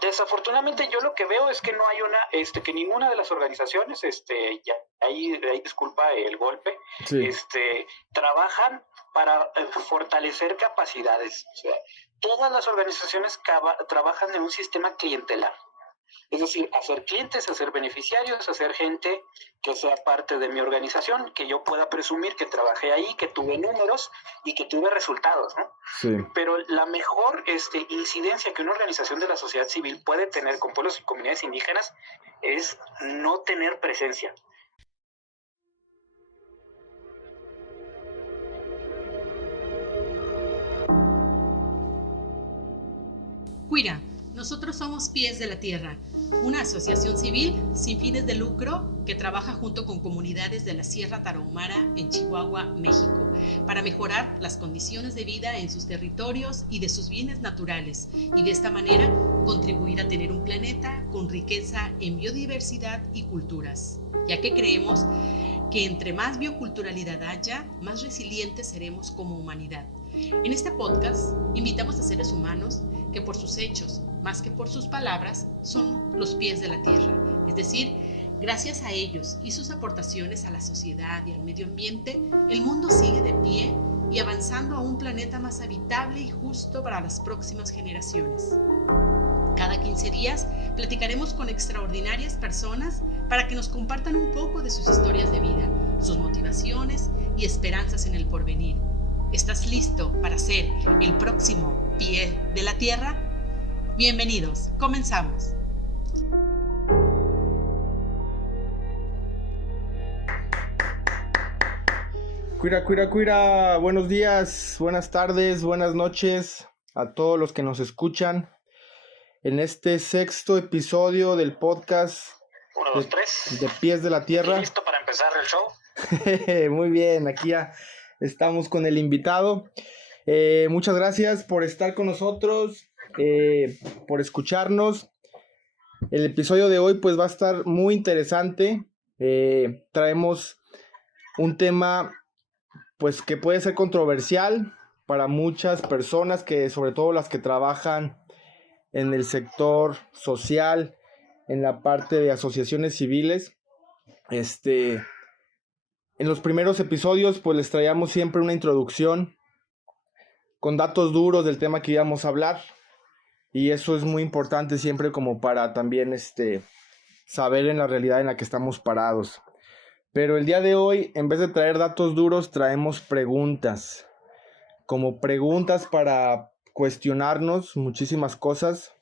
Desafortunadamente yo lo que veo es que no hay que ninguna de las organizaciones, ya, ahí disculpa el golpe, Sí, trabajan para fortalecer capacidades. O sea, todas las organizaciones trabajan en un sistema clientelar. Es decir, hacer clientes, hacer beneficiarios, hacer gente que sea parte de mi organización, que yo pueda presumir que trabajé ahí, que tuve números y que tuve resultados, ¿no? sí. Pero la mejor incidencia que una organización de la sociedad civil puede tener con pueblos y comunidades indígenas es no tener presencia. Cuira, nosotros somos Pies de la Tierra, una asociación civil sin fines de lucro que trabaja junto con comunidades de la Sierra Tarahumara en Chihuahua, México, para mejorar las condiciones de vida en sus territorios y de sus bienes naturales, y de esta manera contribuir a tener un planeta con riqueza en biodiversidad y culturas, ya que creemos que entre más bioculturalidad haya, más resilientes seremos como humanidad. En este podcast invitamos a seres humanos que por sus hechos, más que por sus palabras, son los pies de la tierra. Es decir, gracias a ellos y sus aportaciones a la sociedad y al medio ambiente, el mundo sigue de pie y avanzando a un planeta más habitable y justo para las próximas generaciones. Cada 15 días platicaremos con extraordinarias personas para que nos compartan un poco de sus historias de vida, sus motivaciones y esperanzas en el porvenir. ¿Estás listo para ser el próximo pie de la tierra? Bienvenidos, comenzamos. Cuira, buenos días, buenas tardes, buenas noches a todos los que nos escuchan en este sexto episodio del podcast 1, 2, 3. de Pies de la Tierra. ¿Listo para empezar el show? Muy bien, aquí ya estamos con el invitado. Muchas gracias por estar con nosotros, por escucharnos. El episodio de hoy pues va a estar muy interesante. Traemos un tema pues que puede ser controversial para muchas personas, que sobre todo las que trabajan en el sector social, en la parte de asociaciones civiles. En los primeros episodios pues les traíamos siempre una introducción con datos duros del tema que íbamos a hablar, y eso es muy importante siempre como para también saber en la realidad en la que estamos parados. Pero el día de hoy, en vez de traer datos duros, traemos preguntas, como preguntas para cuestionarnos muchísimas cosas,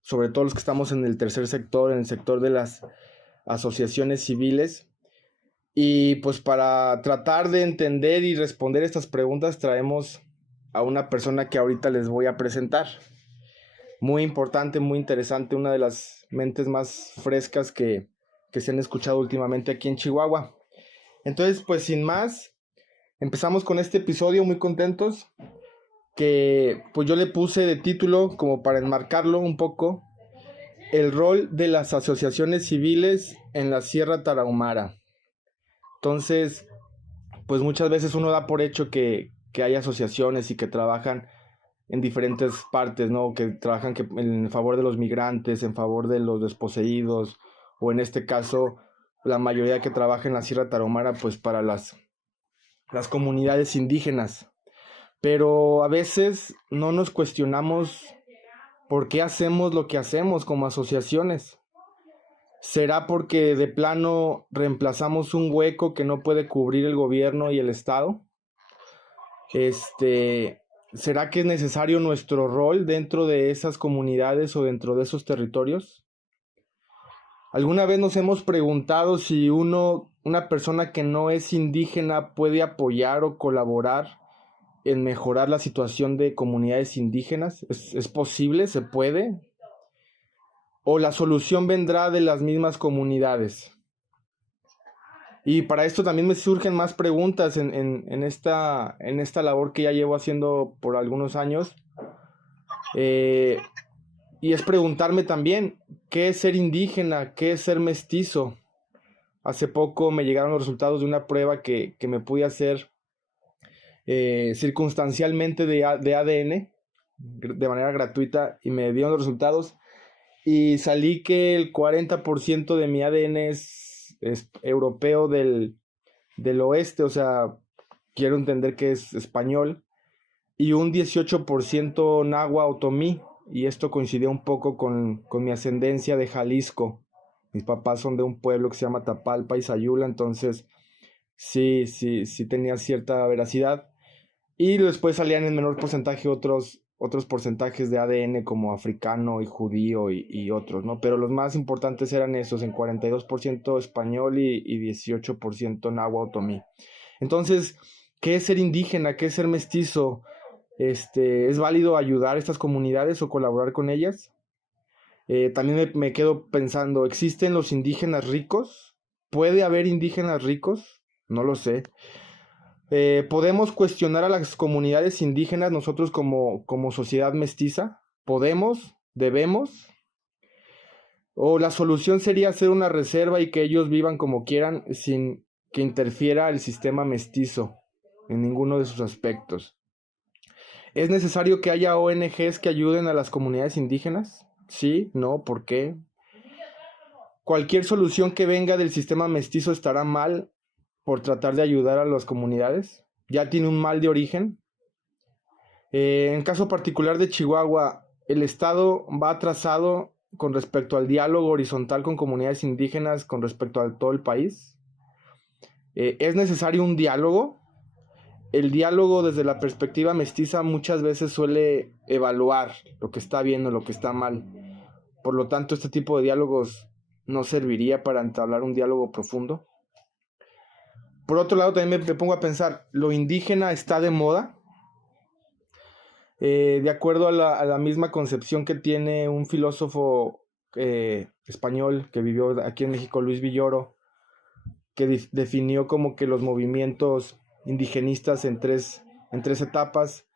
sobre todo los que estamos en el tercer sector, en el sector de las asociaciones civiles. Y pues para tratar de entender y responder estas preguntas traemos a una persona que ahorita les voy a presentar. Muy importante, muy interesante, una de las mentes más frescas que se han escuchado últimamente aquí en Chihuahua. Entonces, pues sin más, empezamos con este episodio muy contentos, que pues yo le puse de título, como para enmarcarlo un poco, el rol de las asociaciones civiles en la Sierra Tarahumara. Entonces, pues muchas veces uno da por hecho que hay asociaciones y que trabajan en diferentes partes, ¿no? Que trabajan en favor de los migrantes, en favor de los desposeídos, o en este caso, la mayoría que trabaja en la Sierra Tarahumara, pues para las comunidades indígenas. Pero a veces no nos cuestionamos por qué hacemos lo que hacemos como asociaciones. ¿Será porque de plano reemplazamos un hueco que no puede cubrir el gobierno y el Estado? ¿Será que es necesario nuestro rol dentro de esas comunidades o dentro de esos territorios? ¿Alguna vez nos hemos preguntado si una persona que no es indígena puede apoyar o colaborar en mejorar la situación de comunidades indígenas? ¿Es posible? ¿Se puede? ¿O la solución vendrá de las mismas comunidades? Y para esto también me surgen más preguntas en esta labor que ya llevo haciendo por algunos años. Y es preguntarme también, ¿qué es ser indígena? ¿Qué es ser mestizo? Hace poco me llegaron los resultados de una prueba que me pude hacer circunstancialmente de ADN, de manera gratuita y me dieron los resultados y salí que el 40% de mi ADN es europeo del oeste, o sea, quiero entender que es español, y un 18% náhuatl otomí, y esto coincidió un poco con mi ascendencia de Jalisco. Mis papás son de un pueblo que se llama Tapalpa y Sayula, entonces sí tenía cierta veracidad. Y después salían en menor porcentaje otros porcentajes de ADN como africano y judío y otros, ¿no? Pero los más importantes eran esos, en 42% español y 18% náhuatl otomí. Entonces, ¿qué es ser indígena? ¿Qué es ser mestizo? ¿Es válido ayudar a estas comunidades o colaborar con ellas? También me quedo pensando, ¿existen los indígenas ricos? ¿Puede haber indígenas ricos? No lo sé. ¿Podemos cuestionar a las comunidades indígenas nosotros como sociedad mestiza? ¿Podemos? ¿Debemos? ¿O la solución sería hacer una reserva y que ellos vivan como quieran sin que interfiera el sistema mestizo en ninguno de sus aspectos? ¿Es necesario que haya ONGs que ayuden a las comunidades indígenas? ¿Sí? ¿No? ¿Por qué? ¿Cualquier solución que venga del sistema mestizo estará mal por tratar de ayudar a las comunidades? ¿Ya tiene un mal de origen? En caso particular de Chihuahua, ¿el Estado va atrasado con respecto al diálogo horizontal con comunidades indígenas con respecto a todo el país? ¿Es necesario un diálogo? El diálogo desde la perspectiva mestiza muchas veces suele evaluar lo que está bien o lo que está mal. Por lo tanto, este tipo de diálogos no serviría para entablar un diálogo profundo. Por otro lado, también me pongo a pensar, ¿lo indígena está de moda? De acuerdo a la misma concepción que tiene un filósofo español que vivió aquí en México, Luis Villoro, que definió como que los movimientos indigenistas en tres etapas.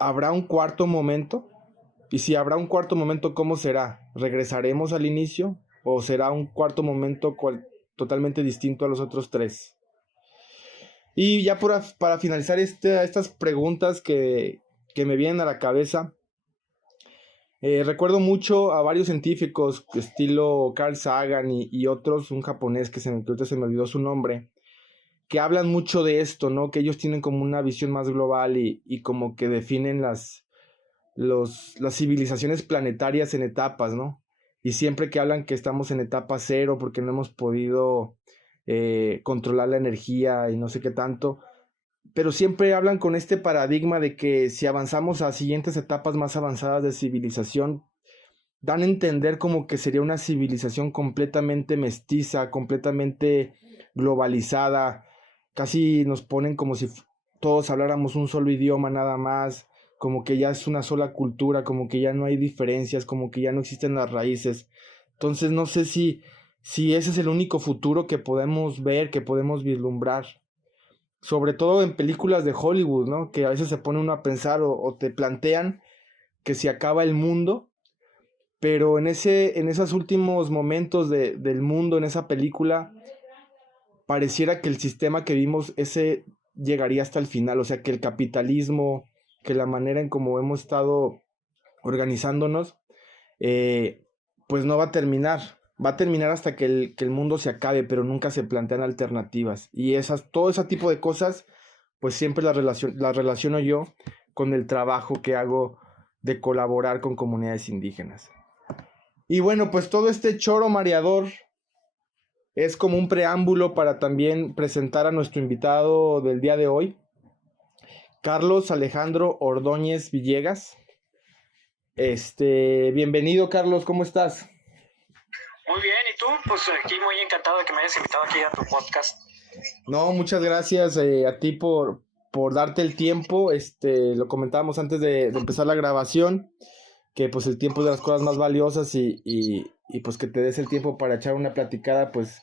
¿Habrá un cuarto momento? Y si habrá un cuarto momento, ¿cómo será? ¿Regresaremos al inicio? ¿O será un cuarto momento totalmente distinto a los otros tres? Y ya para finalizar estas preguntas que me vienen a la cabeza, recuerdo mucho a varios científicos estilo Carl Sagan y otros, un japonés que ahorita se me olvidó su nombre, que hablan mucho de esto, ¿no? Que ellos tienen como una visión más global y como que definen las civilizaciones planetarias en etapas, ¿no? Y siempre que hablan que estamos en etapa cero porque no hemos podido controlar la energía y no sé qué tanto, pero siempre hablan con este paradigma de que si avanzamos a siguientes etapas más avanzadas de civilización, dan a entender como que sería una civilización completamente mestiza, completamente globalizada. Casi nos ponen como si todos habláramos un solo idioma nada más, como que ya es una sola cultura, como que ya no hay diferencias, como que ya no existen las raíces. Entonces no sé si ese es el único futuro que podemos ver, que podemos vislumbrar. Sobre todo en películas de Hollywood, ¿no? Que a veces se pone uno a pensar o te plantean que se acaba el mundo, pero en esos últimos momentos del mundo, en esa película, pareciera que el sistema que vimos, ese llegaría hasta el final, o sea, que el capitalismo, que la manera en cómo hemos estado organizándonos, pues no va a terminar hasta que el mundo se acabe, pero nunca se plantean alternativas, y todo ese tipo de cosas, pues siempre las relaciono yo con el trabajo que hago de colaborar con comunidades indígenas. Y bueno, pues todo este choro mareador es como un preámbulo para también presentar a nuestro invitado del día de hoy, Carlos Alejandro Ordóñez Villegas. Bienvenido, Carlos, ¿cómo estás? Muy bien, ¿y tú? Pues aquí muy encantado de que me hayas invitado aquí a tu podcast. No, muchas gracias a ti por darte el tiempo. Lo comentábamos antes de empezar la grabación, que pues el tiempo es de las cosas más valiosas y pues que te des el tiempo para echar una platicada, pues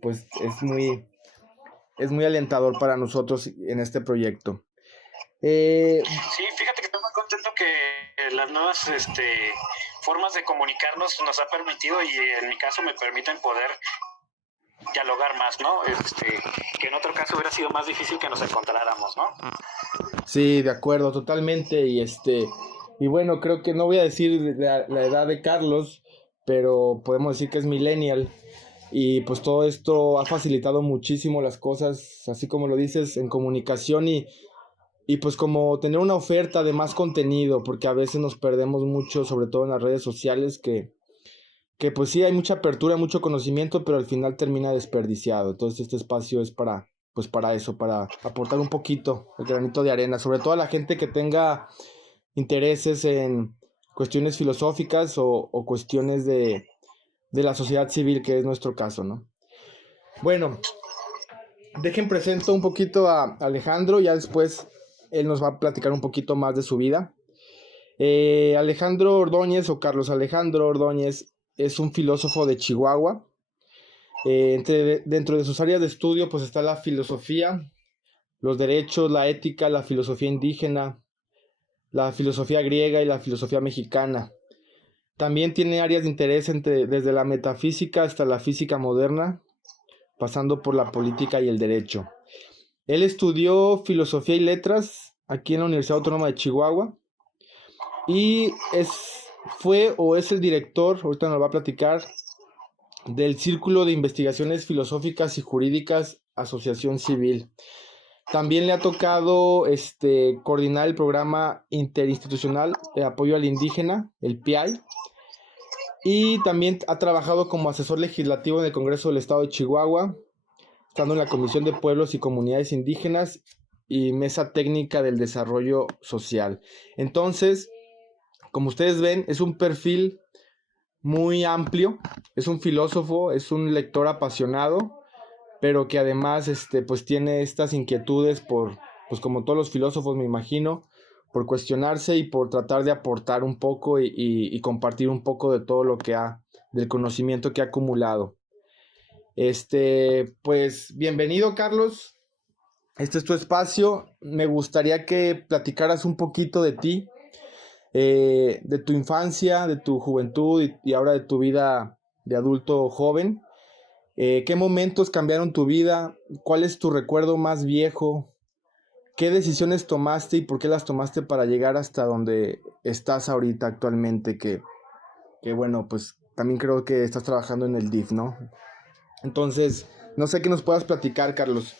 es muy alentador para nosotros en este proyecto. Sí, fíjate que estoy muy contento que las nuevas formas de comunicarnos nos ha permitido, y en mi caso me permiten poder dialogar más, ¿no? Que en otro caso hubiera sido más difícil que nos encontráramos, ¿no? Sí, de acuerdo, totalmente. Y Y bueno, creo que no voy a decir la edad de Carlos, pero podemos decir que es millennial. Y pues todo esto ha facilitado muchísimo las cosas, así como lo dices, en comunicación y pues como tener una oferta de más contenido, porque a veces nos perdemos mucho, sobre todo en las redes sociales, que pues sí hay mucha apertura, mucho conocimiento, pero al final termina desperdiciado. Entonces este espacio es pues para eso, para aportar un poquito, el granito de arena, sobre todo a la gente que tenga intereses en cuestiones filosóficas o cuestiones de la sociedad civil, que es nuestro caso, ¿no? Bueno, dejen presento un poquito a Alejandro, ya después él nos va a platicar un poquito más de su vida. Alejandro Ordóñez o Carlos Alejandro Ordóñez es un filósofo de Chihuahua. Dentro de sus áreas de estudio pues está la filosofía, los derechos, la ética, la filosofía indígena, la filosofía griega y la filosofía mexicana. También tiene áreas de interés desde la metafísica hasta la física moderna, pasando por la política y el derecho. Él estudió filosofía y letras aquí en la Universidad Autónoma de Chihuahua y fue o es el director, ahorita nos va a platicar, del Círculo de Investigaciones Filosóficas y Jurídicas Asociación Civil. También le ha tocado coordinar el programa interinstitucional de apoyo al indígena, el PIAI, y también ha trabajado como asesor legislativo en el Congreso del Estado de Chihuahua, estando en la Comisión de Pueblos y Comunidades Indígenas y Mesa Técnica del Desarrollo Social. Entonces, como ustedes ven, es un perfil muy amplio, es un filósofo, es un lector apasionado, pero que además pues tiene estas inquietudes pues como todos los filósofos me imagino, por cuestionarse y por tratar de aportar un poco y compartir un poco de todo lo que del conocimiento que ha acumulado. Pues bienvenido, Carlos. Este es tu espacio. Me gustaría que platicaras un poquito de ti, de tu infancia, de tu juventud y ahora de tu vida de adulto joven. ¿Qué momentos cambiaron tu vida? ¿Cuál es tu recuerdo más viejo? ¿Qué decisiones tomaste y por qué las tomaste para llegar hasta donde estás ahorita actualmente? Que bueno, pues también creo que estás trabajando en el DIF, ¿no? Entonces, no sé qué nos puedas platicar, Carlos.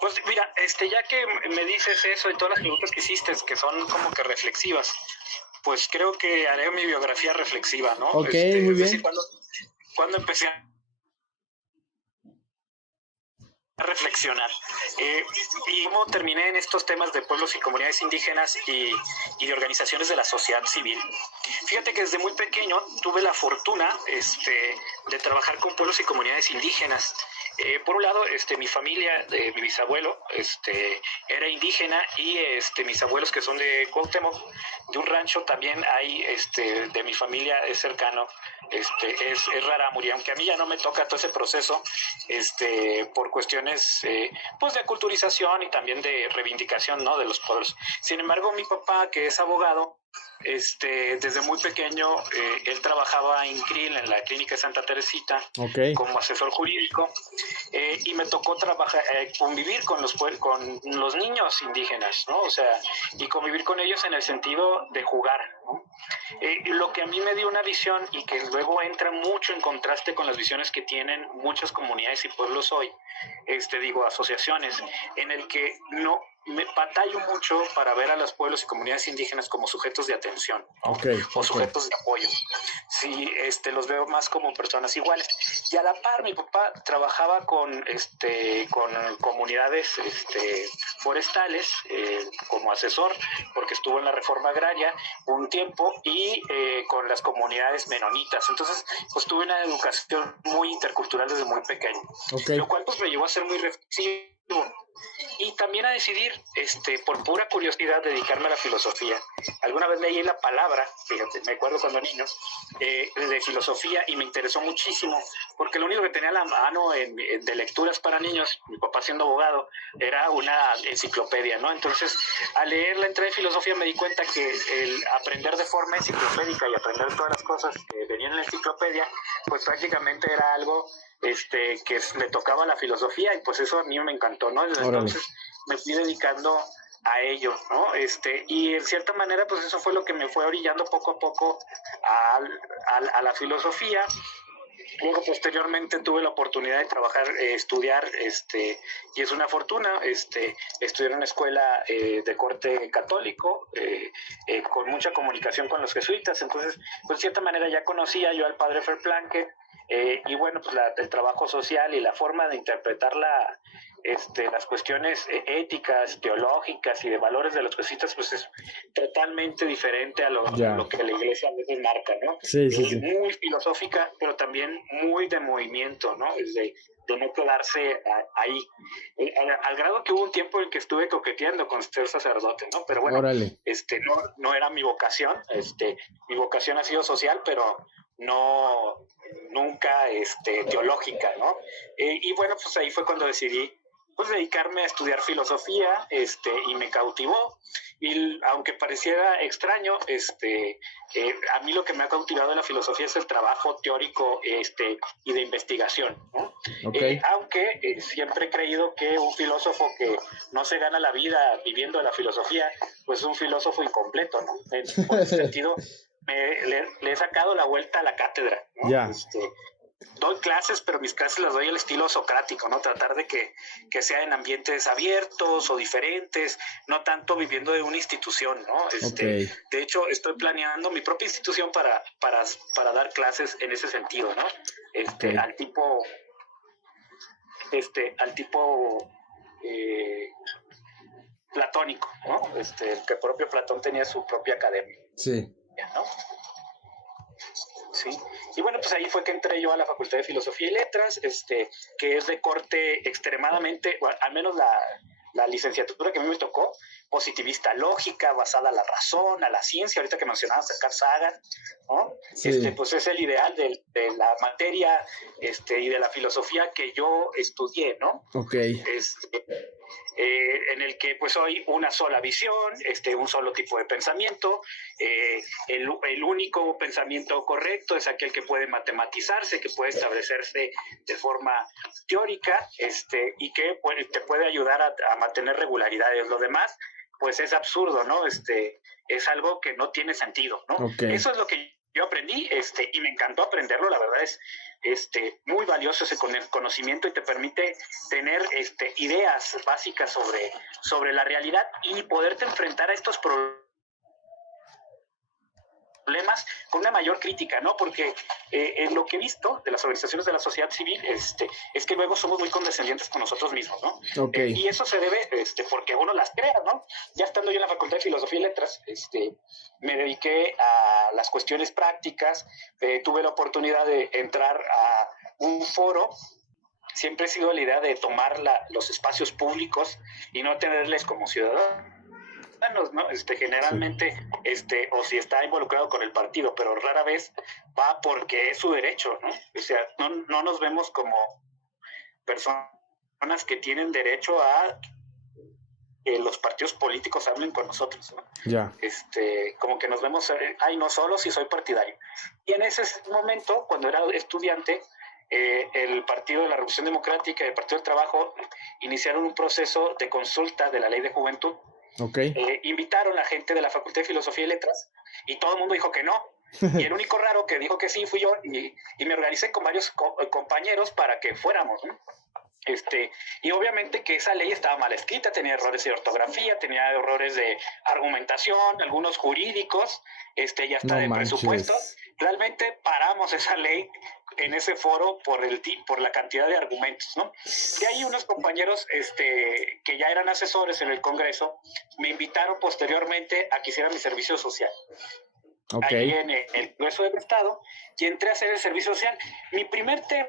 Pues mira, ya que me dices eso y todas las preguntas que hiciste, que son como que reflexivas, pues creo que haré mi biografía reflexiva, ¿no? Ok, muy bien. Es decir, cuando empecé a reflexionar y cómo terminé en estos temas de pueblos y comunidades indígenas y de organizaciones de la sociedad civil. Fíjate que desde muy pequeño tuve la fortuna de trabajar con pueblos y comunidades indígenas. Por un lado, mi familia, mi bisabuelo, era indígena y mis abuelos que son de Cuauhtémoc, de un rancho también hay, de mi familia es cercano, es Rarámuri, aunque a mí ya no me toca todo ese proceso, por cuestiones, pues de aculturización y también de reivindicación, ¿no? De los pueblos. Sin embargo, mi papá, que es abogado, desde muy pequeño él trabajaba en CRIL, en la clínica de Santa Teresita, okay, como asesor jurídico, y me tocó convivir con los niños indígenas, ¿no? O sea, y convivir con ellos en el sentido de jugar, ¿no? Lo que a mí me dio una visión y que luego entra mucho en contraste con las visiones que tienen muchas comunidades y pueblos hoy, asociaciones, en el que no me batallo mucho para ver a los pueblos y comunidades indígenas como sujetos de atención, okay, o sujetos de apoyo. Sí, los veo más como personas iguales. Y a la par, mi papá trabajaba con comunidades forestales como asesor, porque estuvo en la reforma agraria un tiempo, y con las comunidades menonitas. Entonces, pues tuve una educación muy intercultural desde muy pequeño, okay, lo cual pues me llevó a ser muy reflexivo y también a decidir, por pura curiosidad, dedicarme a la filosofía. Alguna vez leí la palabra, fíjate, me acuerdo cuando niño, de filosofía, y me interesó muchísimo, porque lo único que tenía a la mano de lecturas para niños, mi papá siendo abogado, era una enciclopedia, ¿no? Entonces, al leer la entrada de filosofía me di cuenta que el aprender de forma enciclopédica y aprender todas las cosas que venían en la enciclopedia, pues prácticamente era algo que le tocaba a la filosofía, y pues eso a mí me encantó, ¿no? Desde entonces me fui dedicando a ello, ¿no? Y en cierta manera, pues eso fue lo que me fue orillando poco a poco a la filosofía. Luego, posteriormente, tuve la oportunidad de trabajar, estudiar, y es una fortuna, estudiar en una escuela de corte católico, con mucha comunicación con los jesuitas. Entonces, pues de cierta manera ya conocía yo al padre Verplanken, y bueno, pues el trabajo social y la forma de interpretar las cuestiones éticas, teológicas y de valores de los jesuitas, pues es totalmente diferente a lo que la iglesia a veces marca, ¿no? Sí. Muy filosófica, pero también muy de movimiento, ¿no? De no quedarse ahí. Al grado que hubo un tiempo en que estuve coqueteando con ser sacerdote, ¿no? Pero bueno, órale, no era mi vocación. Mi vocación ha sido social, pero nunca teológica, ¿no? Y bueno, pues ahí fue cuando decidí pues dedicarme a estudiar filosofía, y me cautivó. Y aunque pareciera extraño, a mí lo que me ha cautivado en la filosofía es el trabajo teórico, y de investigación, ¿no? Okay. Aunque siempre he creído que un filósofo que no se gana la vida viviendo de la filosofía, pues es un filósofo incompleto, ¿no? Por ese sentido, le he sacado la vuelta a la cátedra, ¿no? Ya. Doy clases, pero mis clases las doy al estilo socrático, ¿no? Tratar de que sea en ambientes abiertos o diferentes, no tanto viviendo de una institución, ¿no? Okay. De hecho, estoy planeando mi propia institución para dar clases en ese sentido, ¿no? Okay. Al tipo platónico, ¿no? Que el propio Platón tenía su propia academia. Sí. ¿No? Sí. Y bueno, pues ahí fue que entré yo a la Facultad de Filosofía y Letras, que es de corte extremadamente, bueno, al menos la licenciatura que a mí me tocó, positivista lógica, basada a la razón, a la ciencia, ahorita que mencionabas a Carl Sagan, ¿no? Sí. Pues es el ideal de la materia, y de la filosofía que yo estudié, ¿no? Okay. En el que pues hay una sola visión, un solo tipo de pensamiento, el único pensamiento correcto es aquel que puede matematizarse, que puede establecerse de forma teórica, y que te puede ayudar a mantener regularidades. Lo demás pues es absurdo, ¿no? Es algo que no tiene sentido, ¿no? Okay. Eso es lo que yo aprendí, y me encantó aprenderlo. La verdad es muy valioso ese conocimiento y te permite tener ideas básicas sobre la realidad y poderte enfrentar a estos problemas con una mayor crítica, ¿no? Porque lo que he visto de las organizaciones de la sociedad civil es que luego somos muy condescendientes con nosotros mismos, ¿no? Okay. Y eso se debe porque uno las crea, ¿no? Ya estando yo en la Facultad de Filosofía y Letras, me dediqué a las cuestiones prácticas, tuve la oportunidad de entrar a un foro. Siempre he sido la idea de tomar los espacios públicos y no tenerles como ciudadanos, ¿no? Generalmente, o si está involucrado con el partido, pero rara vez va porque es su derecho, ¿no? O sea, no nos vemos como personas que tienen derecho a que los partidos políticos hablen con nosotros, ¿no? Ya. Como que nos vemos, no solo si soy partidario. Y en ese momento, cuando era estudiante, el Partido de la Revolución Democrática y el Partido del Trabajo iniciaron un proceso de consulta de la Ley de Juventud. Okay. Invitaron a gente de la Facultad de Filosofía y Letras y todo el mundo dijo que no. Y el único raro que dijo que sí fui yo, y me organicé con varios compañeros para que fuéramos, ¿no? Y obviamente que esa ley estaba mal escrita, tenía errores de ortografía, tenía errores de argumentación, algunos jurídicos, y hasta de presupuesto. Realmente paramos esa ley en ese foro por la cantidad de argumentos, ¿no? Y ahí unos compañeros que ya eran asesores en el Congreso me invitaron posteriormente a que hiciera mi servicio social. Okay. Ahí en el Congreso del Estado, y entré a hacer el servicio social. Mi primer tema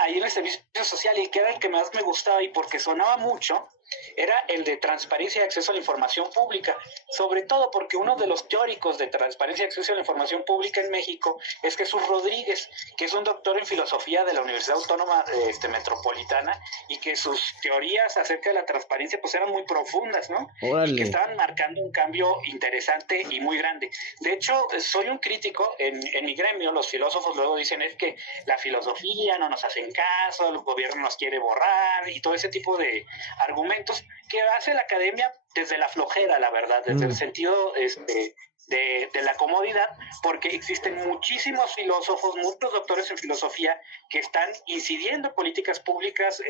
ahí en el servicio social, y que era el que más me gustaba y porque sonaba mucho, era el de transparencia y acceso a la información pública, sobre todo porque uno de los teóricos de transparencia y acceso a la información pública en México es Jesús Rodríguez, que es un doctor en filosofía de la Universidad Autónoma Metropolitana, y que sus teorías acerca de la transparencia pues eran muy profundas, ¿no? Órale. Y que estaban marcando un cambio interesante y muy grande. De hecho, soy un crítico en mi gremio. Los filósofos luego dicen es que la filosofía no nos nos hacen caso, el gobierno nos quiere borrar y todo ese tipo de argumentos que hace la academia desde la flojera, la verdad, desde el sentido de la comodidad, porque existen muchísimos filósofos, muchos doctores en filosofía que están incidiendo en políticas públicas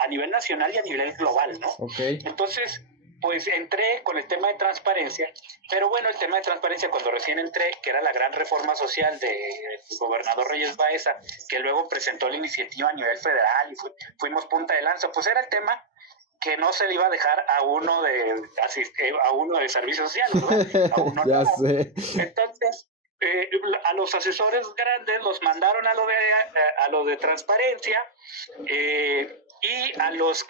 a nivel nacional y a nivel global, ¿no? Okay. Entonces, pues entré con el tema de transparencia, pero bueno, el tema de transparencia cuando recién entré, que era la gran reforma social del gobernador Reyes Baeza, que luego presentó la iniciativa a nivel federal y fuimos punta de lanza, pues era el tema que no se le iba a dejar a uno de servicio social, ¿verdad? A uno Ya no. sé. Entonces, a los asesores grandes los mandaron a lo de transparencia, y a los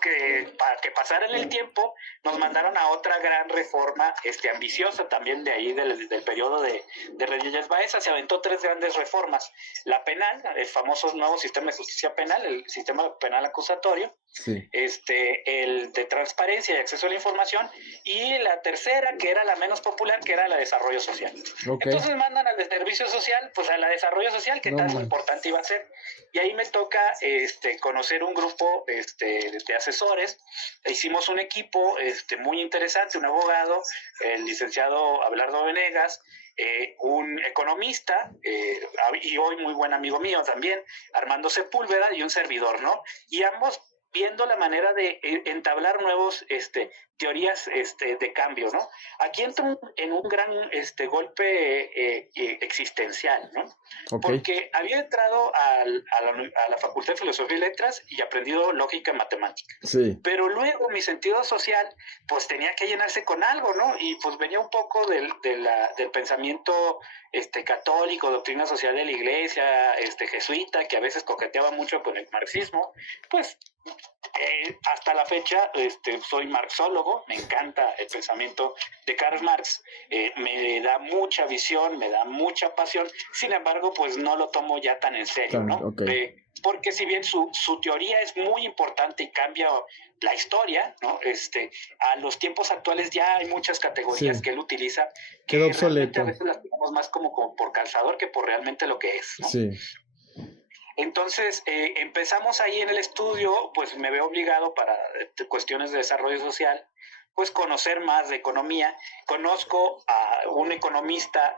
que para que pasaran el tiempo nos mandaron a otra gran reforma ambiciosa también de ahí del periodo de Reyes Baeza. Se aventó 3 grandes reformas: la penal, el famoso nuevo sistema de justicia penal, el sistema penal acusatorio, Sí. El de transparencia y acceso a la información, y la tercera, que era la menos popular, que era la de desarrollo social. Okay. Entonces mandan al de servicio social, pues a la de desarrollo social, que tan importante iba a ser. Y ahí me toca conocer un grupo de asesores. Hicimos un equipo muy interesante, un abogado, el licenciado Abelardo Venegas, un economista, y hoy muy buen amigo mío también, Armando Sepúlveda, y un servidor, ¿no? Y ambos viendo la manera de entablar nuevos teorías de cambio, ¿no? Aquí entro en un gran golpe existencial, ¿no? Okay. Porque había entrado a la Facultad de Filosofía y Letras y aprendido lógica y matemática. Sí. Pero luego mi sentido social pues tenía que llenarse con algo, ¿no? Y pues venía un poco del pensamiento católico, doctrina social de la iglesia, jesuita, que a veces coqueteaba mucho con el marxismo. Pues hasta la fecha soy marxólogo, me encanta el pensamiento de Karl Marx, me da mucha visión, me da mucha pasión. Sin embargo, pues no lo tomo ya tan en serio, ¿no? Okay. Porque si bien su teoría es muy importante y cambia la historia, ¿no? A los tiempos actuales ya hay muchas categorías que él utiliza que quedó realmente obsoleto. a veces las tenemos más como por calzador que por realmente lo que es, ¿no? Sí. Entonces, empezamos ahí en el estudio, pues me veo obligado para cuestiones de desarrollo social, pues conocer más de economía. Conozco a un economista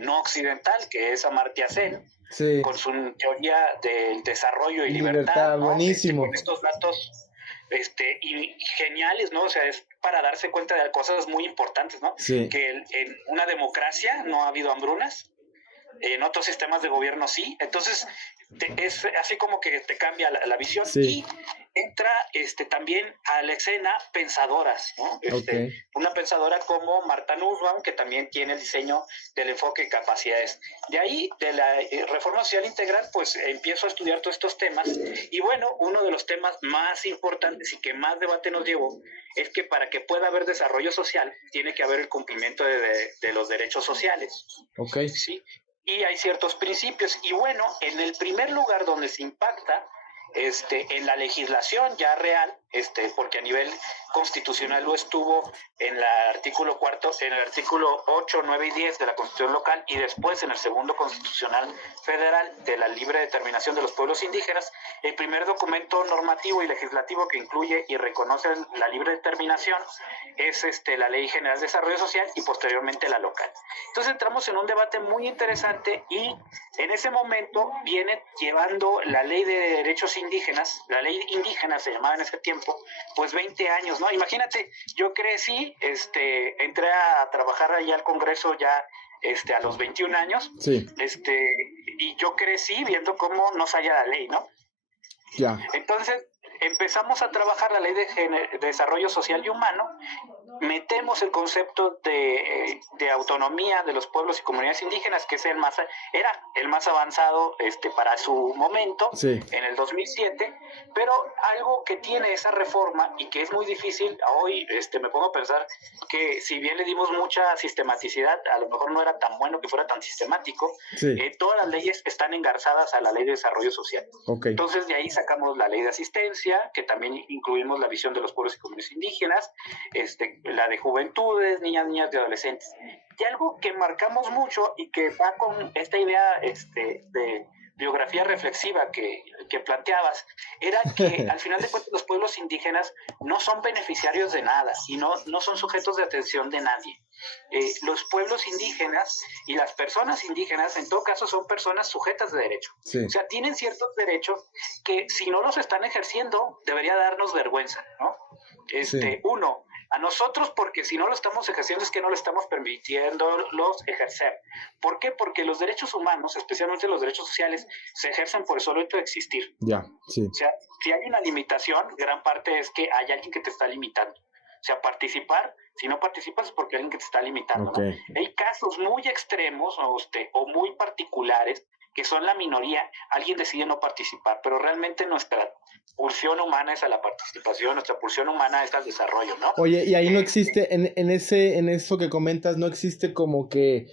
no occidental, que es Amartya Sen, Sí. con su teoría del desarrollo y libertad, ¿no? Buenísimo. Con estos datos y geniales, ¿no? O sea, es para darse cuenta de cosas muy importantes, ¿no? Sí. Que en una democracia no ha habido hambrunas, en otros sistemas de gobierno sí. Entonces es así como que te cambia la visión. Sí. Y entra también a la escena pensadoras, ¿no? Okay. Una pensadora como Martha Nussbaum, que también tiene el diseño del enfoque de capacidades. De ahí, de la reforma social integral, pues empiezo a estudiar todos estos temas. Y bueno, uno de los temas más importantes y que más debate nos llevó es que para que pueda haber desarrollo social tiene que haber el cumplimiento de los derechos sociales. Okay. ¿Sí? Y hay ciertos principios. Y bueno, en el primer lugar donde se impacta en la legislación ya real, porque a nivel constitucional lo estuvo en el artículo 4, en el artículo 8, 9 y 10 de la Constitución local, y después en el segundo constitucional federal de la libre determinación de los pueblos indígenas. El primer documento normativo y legislativo que incluye y reconoce la libre determinación es la Ley General de Desarrollo Social y posteriormente la local. Entonces entramos en un debate muy interesante, y en ese momento viene llevando la Ley de Derechos Indígenas, la Ley Indígena se llamaba en ese tiempo, pues 20 años, ¿no? Imagínate, yo crecí, entré a trabajar ahí al Congreso ya a los 21 años, sí. Y yo crecí viendo cómo no salía la ley, ¿no? Ya. Entonces empezamos a trabajar la Ley de Desarrollo Social y Humano, metemos el concepto de autonomía de los pueblos y comunidades indígenas, que es era el más avanzado para su momento, sí. En el 2007, pero algo que tiene esa reforma y que es muy difícil, hoy me pongo a pensar que si bien le dimos mucha sistematicidad, a lo mejor no era tan bueno que fuera tan sistemático. Sí. Todas las leyes están engarzadas a la Ley de Desarrollo Social. Okay. Entonces de ahí sacamos la Ley de Asistencia, que también incluimos la visión de los pueblos y comunidades indígenas, la de juventudes, niñas y adolescentes. Y algo que marcamos mucho y que va con esta idea biografía reflexiva que planteabas, era que al final de cuentas los pueblos indígenas no son beneficiarios de nada y no son sujetos de atención de nadie. Los pueblos indígenas y las personas indígenas en todo caso son personas sujetas de derecho. Sí. O sea, tienen ciertos derechos que si no los están ejerciendo debería darnos vergüenza, ¿no? Sí. Uno, a nosotros, porque si no lo estamos ejerciendo es que no lo estamos permitiéndolos ejercer. ¿Por qué? Porque los derechos humanos, especialmente los derechos sociales, se ejercen por el solo hecho de existir. Ya, sí. O sea, si hay una limitación, gran parte es que hay alguien que te está limitando. O sea, participar, si no participas es porque hay alguien que te está limitando, Okay. ¿no? Hay casos muy extremos o muy particulares que son la minoría. Alguien decide no participar, pero realmente nuestra pulsión humana es a la participación, nuestra pulsión humana es al desarrollo, ¿no? Oye, y ahí no existe, en eso que comentas, no existe como que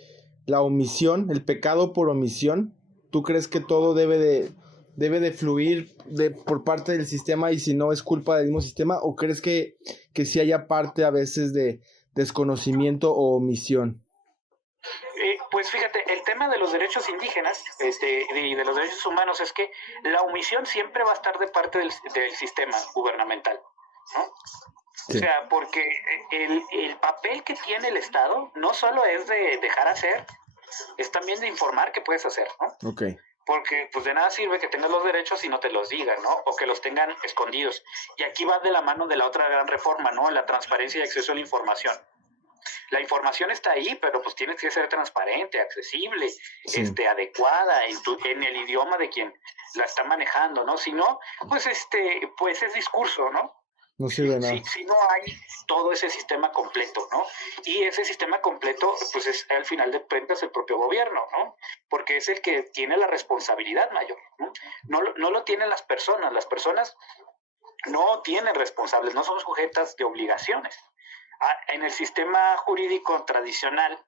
la omisión, el pecado por omisión. ¿Tú crees que todo debe de fluir por parte del sistema y si no es culpa del mismo sistema? ¿O crees que sí haya parte a veces de desconocimiento o omisión? Pues fíjate, el tema de los derechos indígenas y de los derechos humanos es que la omisión siempre va a estar de parte del sistema gubernamental, ¿no? Sí. O sea, porque el papel que tiene el Estado no solo es de dejar hacer, es también de informar qué puedes hacer, ¿no? Okay. Porque pues de nada sirve que tengas los derechos y no te los digan, ¿no? O que los tengan escondidos. Y aquí va de la mano de la otra gran reforma, ¿no? La transparencia y acceso a la información. La información está ahí, pero pues tienes que ser transparente, accesible, sí, adecuada en el idioma de quien la está manejando, ¿no? Si no, pues es discurso, ¿no? No sirve nada. Si no hay todo ese sistema completo, ¿no? Y ese sistema completo, pues es al final de cuentas el propio gobierno, ¿no? Porque es el que tiene la responsabilidad mayor, ¿no? No lo tienen las personas no tienen responsables, no son sujetas de obligaciones. En el sistema jurídico tradicional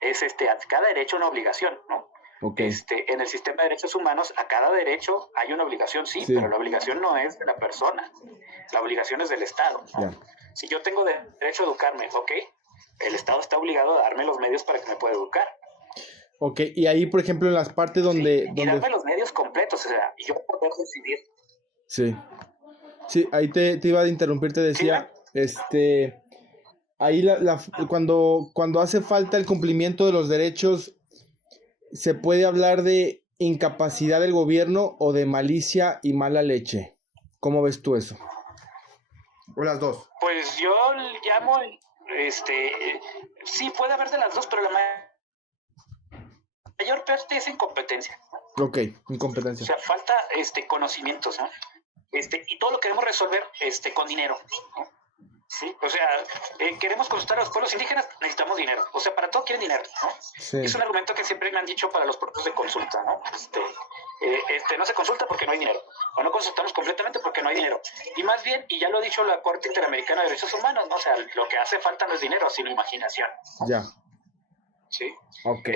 es a cada derecho una obligación, ¿no? Okay. En el sistema de derechos humanos a cada derecho hay una obligación, sí, pero la obligación no es de la persona, la obligación es del Estado, ¿no? Yeah. Si yo tengo derecho a educarme, ok, el Estado está obligado a darme los medios para que me pueda educar. Ok, y ahí por ejemplo en las partes donde... Y darme los medios completos, o sea, yo poder decidir. Sí, ahí te iba a interrumpir, te decía, ¿sí? Ahí cuando hace falta el cumplimiento de los derechos, ¿se puede hablar de incapacidad del gobierno o de malicia y mala leche? ¿Cómo ves tú eso? ¿O las dos? Pues yo llamo, sí puede haber de las dos, pero la mayor parte es incompetencia. Ok, incompetencia. O sea, falta conocimientos, ¿no? Y todo lo queremos resolver con dinero, ¿no? Sí, o sea, queremos consultar a los pueblos indígenas, necesitamos dinero. O sea, para todo quieren dinero, ¿no? Sí. Es un argumento que siempre me han dicho para los procesos de consulta, ¿no? No se consulta porque no hay dinero. O no consultamos completamente porque no hay dinero. Y más bien, y ya lo ha dicho la Corte Interamericana de Derechos Humanos, ¿no? O sea, lo que hace falta no es dinero, sino imaginación. Ya. Sí. Ok.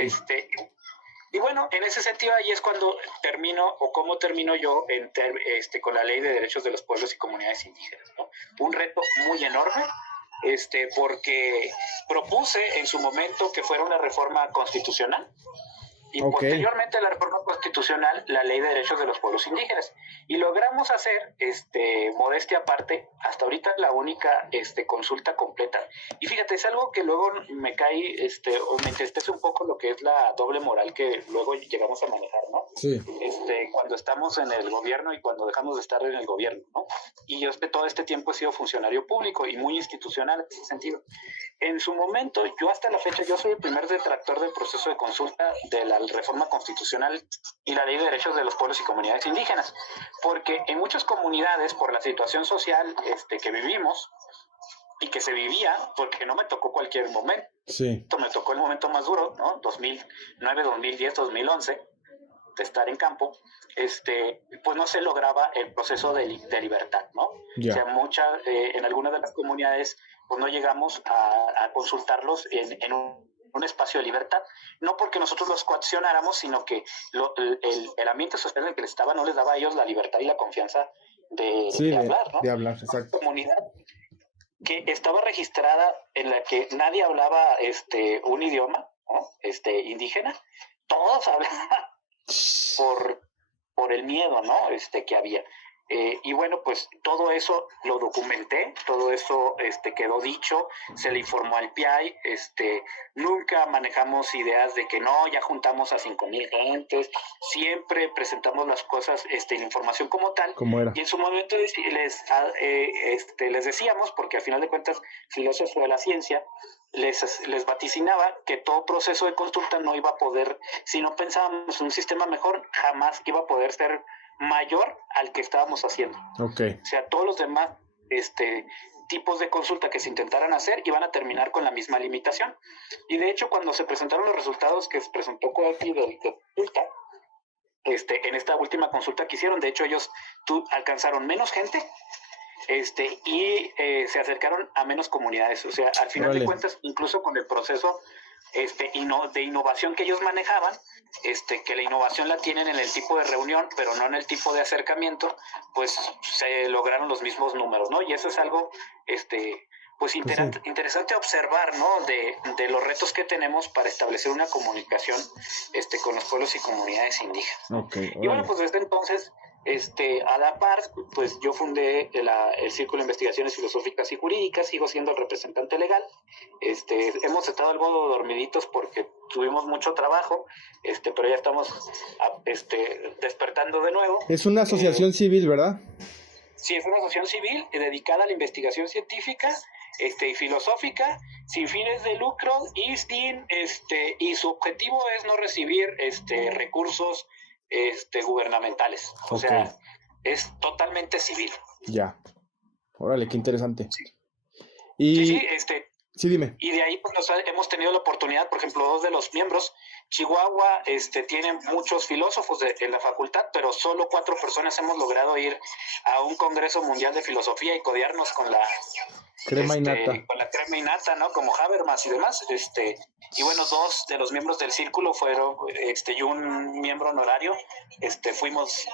Y bueno, en ese sentido ahí es cuando cómo termino yo con la Ley de Derechos de los Pueblos y Comunidades Indígenas, ¿no? Un reto muy enorme, porque propuse en su momento que fuera una reforma constitucional y posteriormente a la reforma constitucional la Ley de Derechos de los Pueblos Indígenas. Y logramos hacer, modestia aparte, hasta ahorita la única consulta completa. Y fíjate, es algo que luego me cae, o me entristece un poco lo que es la doble moral que luego llegamos a manejar, ¿no? Sí. Cuando estamos en el gobierno y cuando dejamos de estar en el gobierno, ¿no? Y yo todo este tiempo he sido funcionario público y muy institucional en ese sentido. En su momento, yo hasta la fecha, yo soy el primer detractor del proceso de consulta de la reforma constitucional y la Ley de Derechos de los Pueblos y Comunidades Indígenas, porque en muchas comunidades, por la situación social que vivimos y que se vivía, porque no me tocó cualquier momento, sí, me tocó el momento más duro, ¿no? 2009, 2010, 2011, de estar en campo, pues no se lograba el proceso de libertad, ¿no? Yeah. O sea, en algunas de las comunidades pues no llegamos a consultarlos en un espacio de libertad, no porque nosotros los coaccionáramos, sino que el ambiente social en el que les estaba no les daba a ellos la libertad y la confianza de hablar, ¿no? De hablar, exacto. Una comunidad que estaba registrada en la que nadie hablaba un idioma, ¿no? Indígena, todos hablaban por el miedo, ¿no? Que había. Y bueno, pues todo eso lo documenté, todo eso quedó dicho, se le informó al PIAI, nunca manejamos ideas de que no, ya juntamos a 5,000 gentes, siempre presentamos las cosas, la información como tal, ¿Cómo era? y en su momento les decíamos, porque al final de cuentas, filósofo de la ciencia, les vaticinaba que todo proceso de consulta no iba a poder, si no pensábamos en un sistema mejor, jamás iba a poder ser mayor al que estábamos haciendo. Okay. O sea, todos los demás tipos de consulta que se intentaran hacer iban a terminar con la misma limitación. Y de hecho, cuando se presentaron los resultados que se presentó Coepi de consulta, en esta última consulta que hicieron, de hecho ellos alcanzaron menos gente y se acercaron a menos comunidades. O sea, al final de cuentas, incluso con el proceso de innovación que ellos manejaban, que la innovación la tienen en el tipo de reunión, pero no en el tipo de acercamiento, pues se lograron los mismos números, ¿no? Y eso es algo, pues interesante observar, ¿no? De los retos que tenemos para establecer una comunicación, con los pueblos y comunidades indígenas. Okay, y bueno, pues desde entonces, a la par, pues yo fundé el Círculo de Investigaciones Filosóficas y Jurídicas, sigo siendo el representante legal. Hemos estado algo dormiditos porque tuvimos mucho trabajo, pero ya estamos despertando de nuevo. Es una asociación civil, ¿verdad? Sí, es una asociación civil dedicada a la investigación científica y filosófica, sin fines de lucro y su objetivo es no recibir recursos gubernamentales. O sea, es totalmente civil. Ya. Órale, qué interesante. Sí. Y... Sí, sí, dime. Y de ahí pues hemos tenido la oportunidad, por ejemplo, 2 de los miembros, Chihuahua tiene muchos filósofos en la facultad, pero solo 4 personas hemos logrado ir a un congreso mundial de filosofía y codearnos con la crema y nata. Con la crema y nata, ¿no? Como Habermas y demás. Y bueno, 2 de los miembros del círculo fueron, y un miembro honorario, fuimos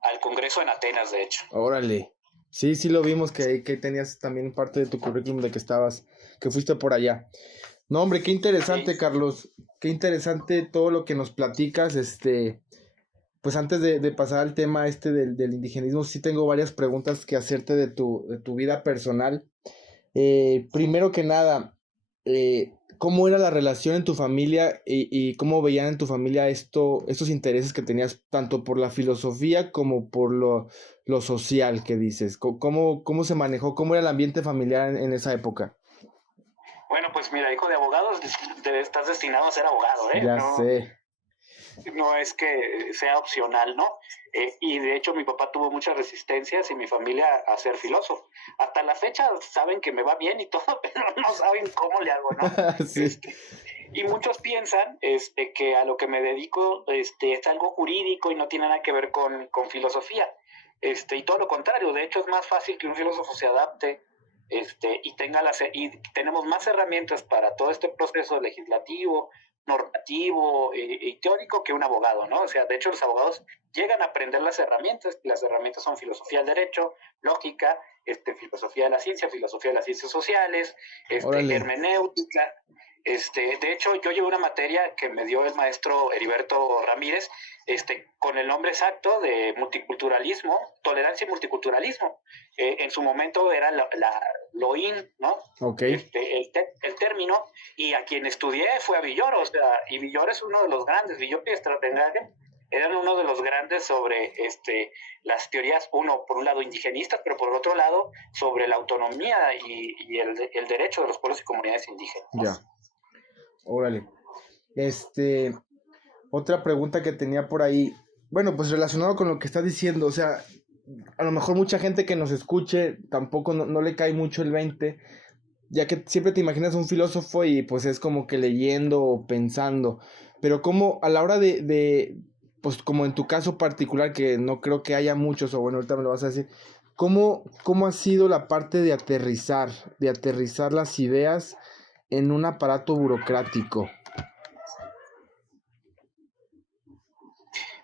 al congreso en Atenas, de hecho. Órale. Sí, lo vimos que tenías también parte de tu currículum de que fuiste por allá. No, hombre, qué interesante, sí. Carlos. Qué interesante todo lo que nos platicas. Pues antes de pasar al tema del indigenismo, sí tengo varias preguntas que hacerte de tu vida personal. Primero que nada, ¿cómo era la relación en tu familia y cómo veían en tu familia estos intereses que tenías tanto por la filosofía como por lo social que dices? ¿Cómo se manejó? ¿Cómo era el ambiente familiar en esa época? Bueno, pues mira, hijo de abogados, estás destinado a ser abogado, ¿eh? Ya sé. No es que sea opcional, ¿no? Y de hecho mi papá tuvo muchas resistencias y mi familia a ser filósofo. Hasta la fecha saben que me va bien y todo, pero no saben cómo le hago, ¿no? Sí. Y muchos piensan que a lo que me dedico es algo jurídico y no tiene nada que ver con filosofía. Y todo lo contrario, de hecho es más fácil que un filósofo se adapte y tenemos más herramientas para todo este proceso legislativo, normativo y teórico que un abogado, ¿no? O sea, de hecho los abogados llegan a aprender las herramientas, y las herramientas son filosofía del derecho, lógica, filosofía de la ciencia, filosofía de las ciencias sociales, hermenéutica. De hecho, yo llevo una materia que me dio el maestro Heriberto Ramírez, con el nombre exacto de multiculturalismo, tolerancia y multiculturalismo. En su momento era lo in, ¿no? Okay. El término, y a quien estudié fue a Villoro, o sea, y Villoro es uno de los grandes, Villoro y Stratenhagen eran uno de los grandes sobre las teorías, por un lado indigenistas, pero por otro lado sobre la autonomía y el derecho de los pueblos y comunidades indígenas, ¿no? Ya. Órale. Otra pregunta que tenía por ahí, bueno, pues relacionado con lo que estás diciendo, o sea, a lo mejor mucha gente que nos escuche tampoco no le cae mucho el 20, ya que siempre te imaginas un filósofo y pues es como que leyendo o pensando, pero como a la hora pues como en tu caso particular, que no creo que haya muchos, o bueno, ahorita me lo vas a decir, ¿cómo ha sido la parte de aterrizar las ideas en un aparato burocrático?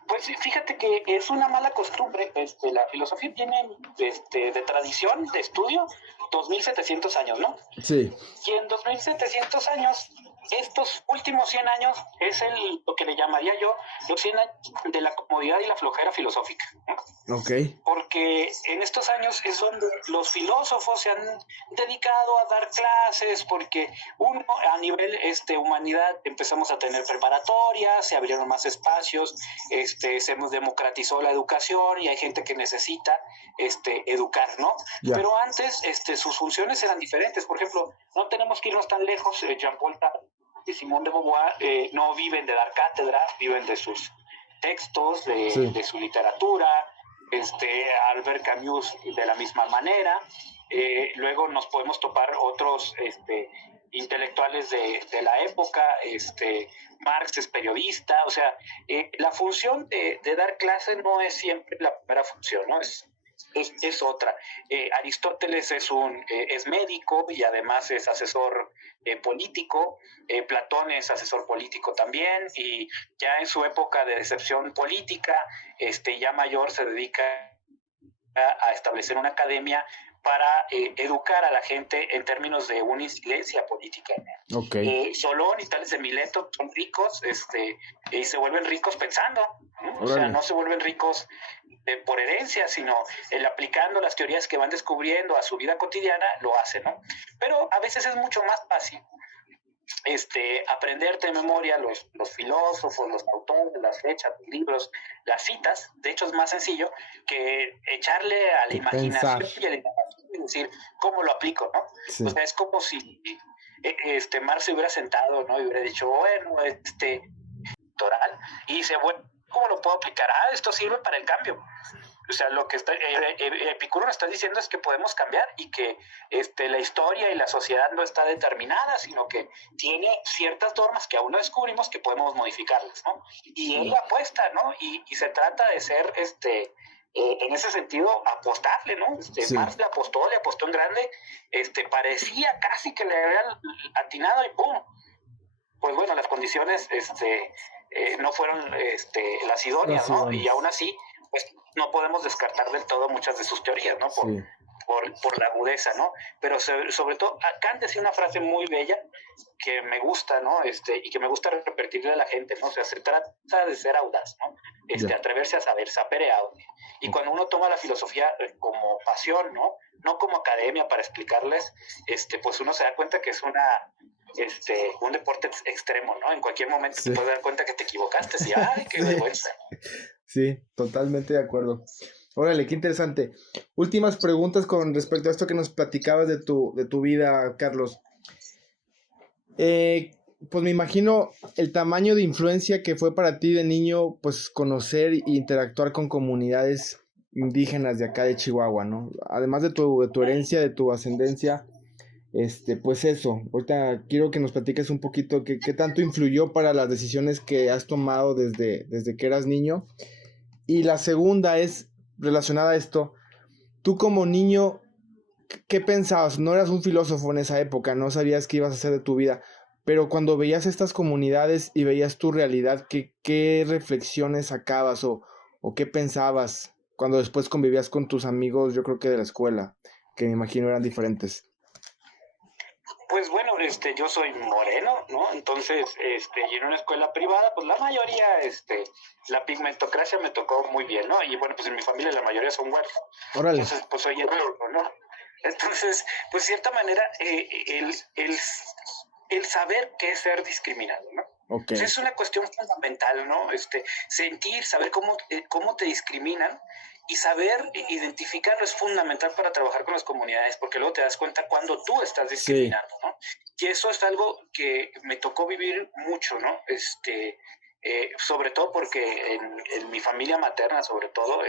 Pues fíjate que es una mala costumbre. La filosofía tiene de tradición, de estudio, 2.700 años, ¿no? Sí. Y en 2.700 años estos últimos 100 años es lo que le llamaría yo los 100 años de la comodidad y la flojera filosófica, ¿no? Ok. Porque en estos años es donde los filósofos se han dedicado a dar clases, porque uno, a nivel humanidad, empezamos a tener preparatorias, se abrieron más espacios, se democratizó la educación y hay gente que necesita educar, ¿no? Ya. Pero antes sus funciones eran diferentes. Por ejemplo, no tenemos que irnos tan lejos. Jean-Paul Sartre y Simone de Beauvoir no viven de dar cátedra, viven de sus textos, de su literatura. Albert Camus de la misma manera. Luego nos podemos topar otros intelectuales de la época. Marx es periodista. O sea, la función de dar clase no es siempre la primera función, ¿no? Es otra. Aristóteles es médico y además es asesor político. Platón es asesor político también, y ya en su época de decepción política, ya mayor, se dedica a establecer una academia para educar a la gente en términos de una incidencia política. Okay. Solón y Tales de Mileto son ricos y se vuelven ricos pensando, ¿no? O sea, no se vuelven ricos por herencia, sino aplicando las teorías que van descubriendo a su vida cotidiana, lo hacen, ¿no? Pero a veces es mucho más fácil aprenderte de memoria los filósofos, los autores, las fechas, los libros, las citas. De hecho, es más sencillo que echarle a la imaginación y a la imaginación y decir cómo lo aplico, ¿no? Sí. O sea, es como si Marx se hubiera sentado, ¿no? Y hubiera dicho, bueno, doctoral, y dice, bueno, ¿cómo lo puedo aplicar? Esto sirve para el cambio. O sea, lo que Epicuro nos está diciendo es que podemos cambiar y que la historia y la sociedad no está determinada, sino que tiene ciertas normas que aún no descubrimos que podemos modificarlas, ¿no? Y él apuesta, ¿no? Y se trata de ser, en ese sentido, apostarle, ¿no? Sí. Marx le apostó en grande, parecía casi que le habían atinado y ¡pum! Pues bueno, las condiciones no fueron las idóneas, ¿no? Y aún así, pues no podemos descartar del todo muchas de sus teorías, ¿no? Por la agudeza, ¿no? Pero sobre todo, Kant decía una frase muy bella que me gusta, ¿no? Y que me gusta repetirle a la gente, ¿no? O sea, se trata de ser audaz, ¿no? Atreverse a saber, sapere aude. Y cuando uno toma la filosofía como pasión, ¿no? No como academia para explicarles, pues uno se da cuenta que es un deporte extremo, ¿no? En cualquier momento te puedes dar cuenta que te equivocaste, y ¡ay, qué vergüenza! Sí, totalmente de acuerdo. Órale, qué interesante. Últimas preguntas con respecto a esto que nos platicabas de tu vida, Carlos. Pues me imagino el tamaño de influencia que fue para ti de niño, pues conocer e interactuar con comunidades indígenas de acá de Chihuahua, ¿no? Además de tu herencia, de tu ascendencia, pues eso. Ahorita quiero que nos platiques un poquito qué tanto influyó para las decisiones que has tomado desde que eras niño. Y la segunda es relacionada a esto. Tú como niño, ¿qué pensabas? No eras un filósofo en esa época, no sabías qué ibas a hacer de tu vida, pero cuando veías estas comunidades y veías tu realidad, ¿qué reflexiones sacabas o qué pensabas cuando después convivías con tus amigos, yo creo que de la escuela, que me imagino eran diferentes? Pues bueno, yo soy moreno, ¿no? Entonces, y en una escuela privada, pues la mayoría, la pigmentocracia me tocó muy bien, ¿no? Y bueno, pues en mi familia la mayoría son huérfanos. Órale. Entonces, pues soy el único, ¿no? Entonces, pues de cierta manera, el saber qué es ser discriminado, ¿no? Okay. Pues es una cuestión fundamental, ¿no? Sentir, saber cómo te discriminan, y saber identificarlo es fundamental para trabajar con las comunidades, porque luego te das cuenta cuando tú estás discriminando, ¿no? Y eso es algo que me tocó vivir mucho, ¿no? Sobre todo porque en mi familia materna, sobre todo,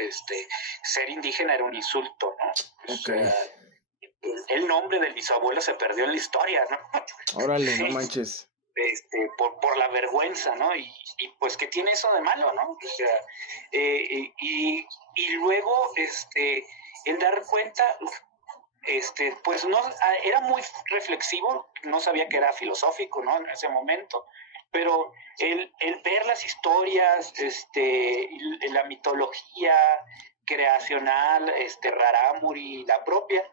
ser indígena era un insulto, ¿no? Okay. O sea, el nombre del bisabuelo se perdió en la historia, ¿no? Órale, no manches. Por la vergüenza, ¿no? Y pues, ¿qué tiene eso de malo, no? O sea, y luego, el dar cuenta, pues no, era muy reflexivo, no sabía que era filosófico, ¿no? En ese momento, pero el ver las historias, la mitología creacional, Rarámuri, la propia,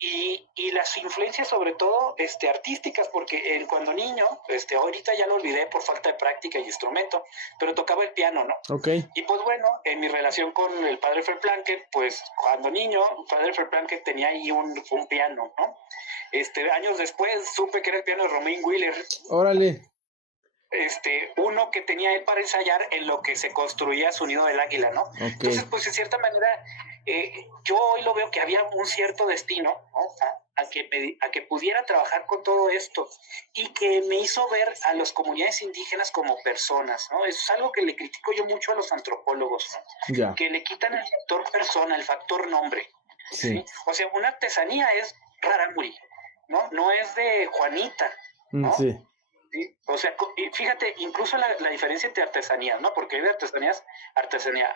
y las influencias sobre todo artísticas, porque cuando niño, ahorita ya lo olvidé por falta de práctica y instrumento, pero tocaba el piano, ¿no? Okay. Y pues bueno, en mi relación con el padre Verplanken, pues cuando niño, el padre Verplanken tenía ahí un piano, ¿no? Años después supe que era el piano de Romain Wheeler. Órale. Uno que tenía él para ensayar en lo que se construía su nido del águila, ¿no? Okay. Entonces, pues en cierta manera, yo hoy lo veo que había un cierto destino, ¿no? a que pudiera trabajar con todo esto y que me hizo ver a las comunidades indígenas como personas, ¿no? Eso es algo que le critico yo mucho a los antropólogos, ¿no? Ya. Que le quitan el factor persona, el factor nombre. Sí. ¿Sí? O sea, una artesanía es rarámuri, ¿no? No es de Juanita, ¿no? Sí. ¿Sí? O sea, y fíjate, incluso la diferencia entre artesanías, ¿no? Porque hay de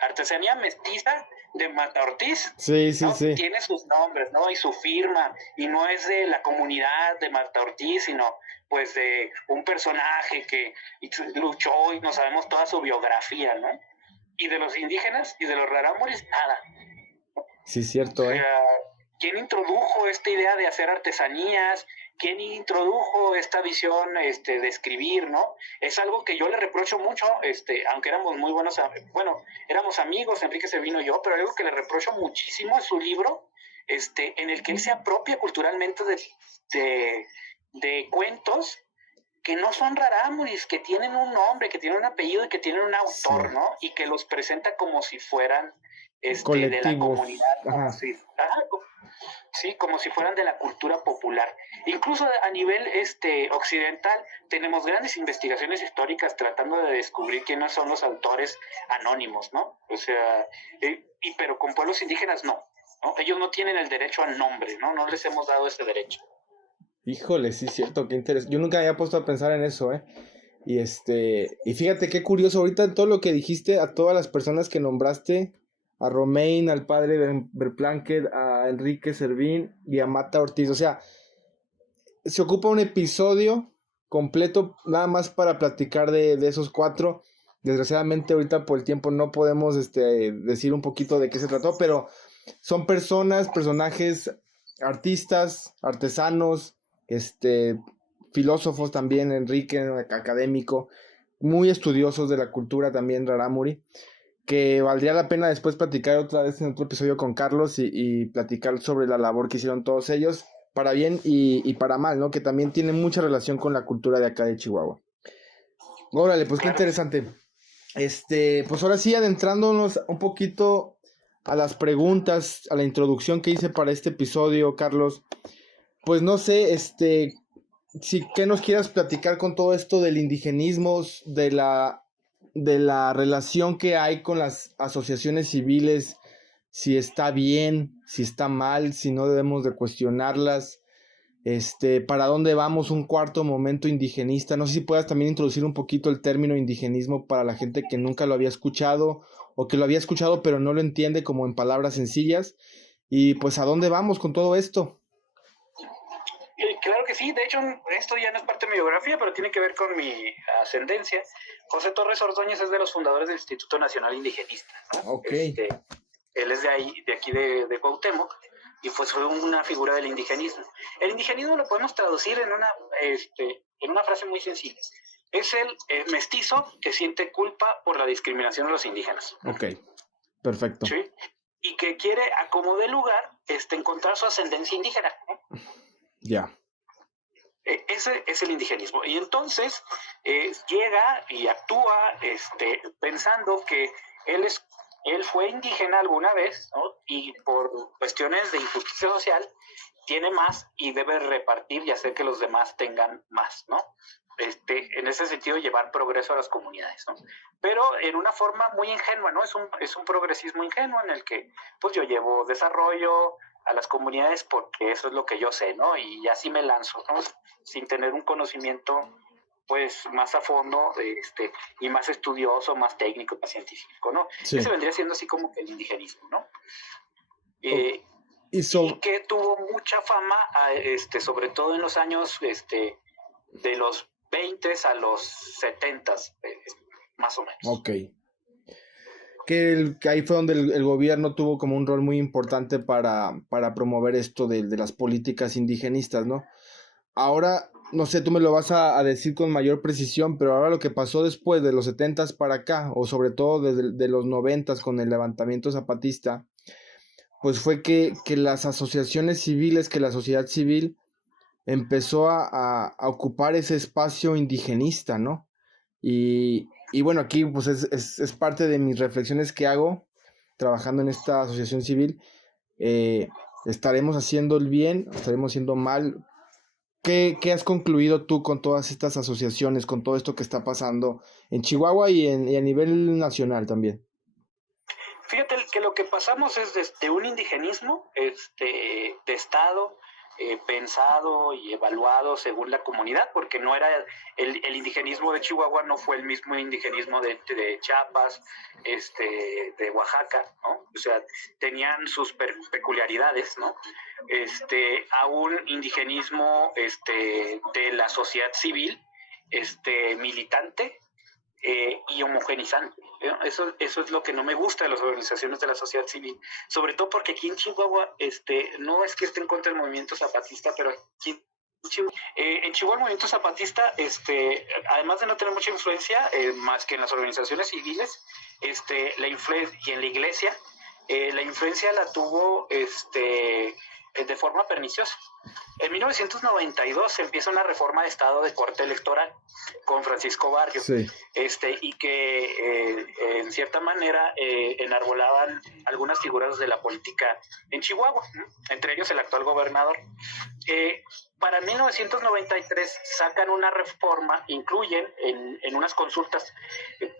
artesanía mestiza de Mata Ortiz, sí, sí, ¿no? sí. Tiene sus nombres, ¿no? Y su firma, y no es de la comunidad de Mata Ortiz, sino pues de un personaje que luchó y no sabemos toda su biografía, ¿no? Y de los indígenas y de los rarámuris, nada. Sí, cierto, O sea, ¿quién introdujo esta idea de hacer artesanías? ¿Quién introdujo esta visión de escribir, no? Es algo que yo le reprocho mucho, aunque éramos muy buenos, éramos amigos, Enrique Servino y yo, pero algo que le reprocho muchísimo es su libro, en el que él se apropia culturalmente de cuentos que no son rarámuris, que tienen un nombre, que tienen un apellido y que tienen un autor, sí, ¿no? Y que los presenta como si fueran colectivos. De la comunidad. Ajá. Sí, como si fueran de la cultura popular. Incluso a nivel occidental tenemos grandes investigaciones históricas tratando de descubrir quiénes son los autores anónimos, ¿no? O sea, pero con pueblos indígenas no. Ellos no tienen el derecho al nombre, ¿no? No les hemos dado ese derecho. Híjole, sí, cierto, qué interesante. Yo nunca había puesto a pensar en eso, ¿eh? Y fíjate qué curioso, ahorita en todo lo que dijiste, a todas las personas que nombraste, a Romain, al padre Verplanken, a Enrique Servín y a Mata Ortiz, o sea, se ocupa un episodio completo nada más para platicar de esos cuatro. Desgraciadamente ahorita por el tiempo no podemos decir un poquito de qué se trató, pero son personajes, artistas, artesanos, filósofos también, Enrique, académico, muy estudiosos de la cultura también rarámuri, que valdría la pena después platicar otra vez en otro episodio con Carlos y platicar sobre la labor que hicieron todos ellos, para bien y para mal, ¿no? Que también tiene mucha relación con la cultura de acá de Chihuahua. Órale, pues qué interesante. Pues ahora sí, adentrándonos un poquito a las preguntas, a la introducción que hice para este episodio, Carlos, pues no sé, si qué nos quieras platicar con todo esto del indigenismo, de la relación que hay con las asociaciones civiles, si está bien, si está mal, si no debemos de cuestionarlas, para dónde vamos, un cuarto momento indigenista. No sé si puedas también introducir un poquito el término indigenismo para la gente que nunca lo había escuchado o que lo había escuchado pero no lo entiende, como en palabras sencillas, y pues a dónde vamos con todo esto. Claro que sí, de hecho esto ya no es parte de mi biografía, pero tiene que ver con mi ascendencia. José Torres Ordóñez es de los fundadores del Instituto Nacional Indigenista, ¿no? Okay. Él es de aquí de Cuauhtémoc, y fue una figura del indigenismo. El indigenismo lo podemos traducir en una frase muy sencilla. Es el mestizo que siente culpa por la discriminación de los indígenas. Ok, perfecto. ¿Sí? Y que quiere, a como de lugar, encontrar su ascendencia indígena, ¿no? Ya. Ese es el indigenismo. Y entonces llega y actúa pensando que él fue indígena alguna vez, ¿no? Y por cuestiones de injusticia social tiene más y debe repartir y hacer que los demás tengan más, ¿no? En ese sentido, llevar progreso a las comunidades, ¿no? Pero en una forma muy ingenua, ¿no? Es un progresismo ingenuo en el que pues yo llevo desarrollo a las comunidades porque eso es lo que yo sé, ¿no? Y así me lanzo, ¿no? Sin tener un conocimiento pues más a fondo y más estudioso, más técnico, más científico, ¿no? Sí. Ese vendría siendo así como que el indigenismo, ¿no? Y que tuvo mucha fama, sobre todo en los años de los 20 a los 70, más o menos. Ok. que ahí fue donde el gobierno tuvo como un rol muy importante para promover esto de las políticas indigenistas, ¿no? Ahora, no sé, tú me lo vas a decir con mayor precisión, pero ahora lo que pasó después de los 70s para acá, o sobre todo desde de los 90s con el levantamiento zapatista, pues fue que las asociaciones civiles, que la sociedad civil empezó a ocupar ese espacio indigenista, ¿no? Y bueno, aquí pues es parte de mis reflexiones que hago trabajando en esta asociación civil. ¿Estaremos haciendo el bien? ¿Estaremos haciendo mal? ¿Qué has concluido tú con todas estas asociaciones, con todo esto que está pasando en Chihuahua y a nivel nacional también? Fíjate que lo que pasamos es desde un indigenismo de Estado, pensado y evaluado según la comunidad, porque no era el indigenismo de Chihuahua, no fue el mismo indigenismo de Chiapas, de Oaxaca, ¿no? O sea, tenían sus peculiaridades, ¿no? A un indigenismo de la sociedad civil, militante, y homogenizante. Eso es lo que no me gusta de las organizaciones de la sociedad civil, sobre todo porque aquí en Chihuahua no es que esté en contra del movimiento zapatista, pero aquí en Chihuahua el movimiento zapatista, además de no tener mucha influencia, más que en las organizaciones civiles, la influencia, y en la iglesia, la influencia la tuvo de forma perniciosa. En 1992 se empieza una reforma de Estado de corte electoral con Francisco Barrio, Sí. Y que en cierta manera enarbolaban algunas figuras de la política en Chihuahua, ¿no? Entre ellos el actual gobernador. Para 1993 sacan una reforma, incluyen en unas consultas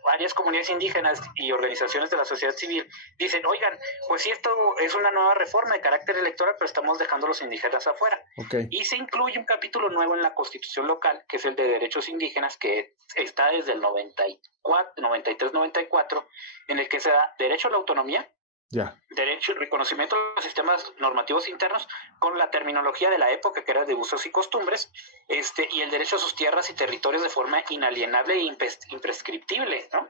varias comunidades indígenas y organizaciones de la sociedad civil, dicen, oigan, pues sí, esto es una nueva reforma de carácter electoral, pero estamos dejando a los indígenas afuera. Okay. Y se incluye un capítulo nuevo en la Constitución local, que es el de derechos indígenas, que está desde el 93-94, en el que se da derecho a la autonomía, derecho y reconocimiento de los sistemas normativos internos con la terminología de la época, que era de usos y costumbres, y el derecho a sus tierras y territorios de forma inalienable e imprescriptible, ¿no?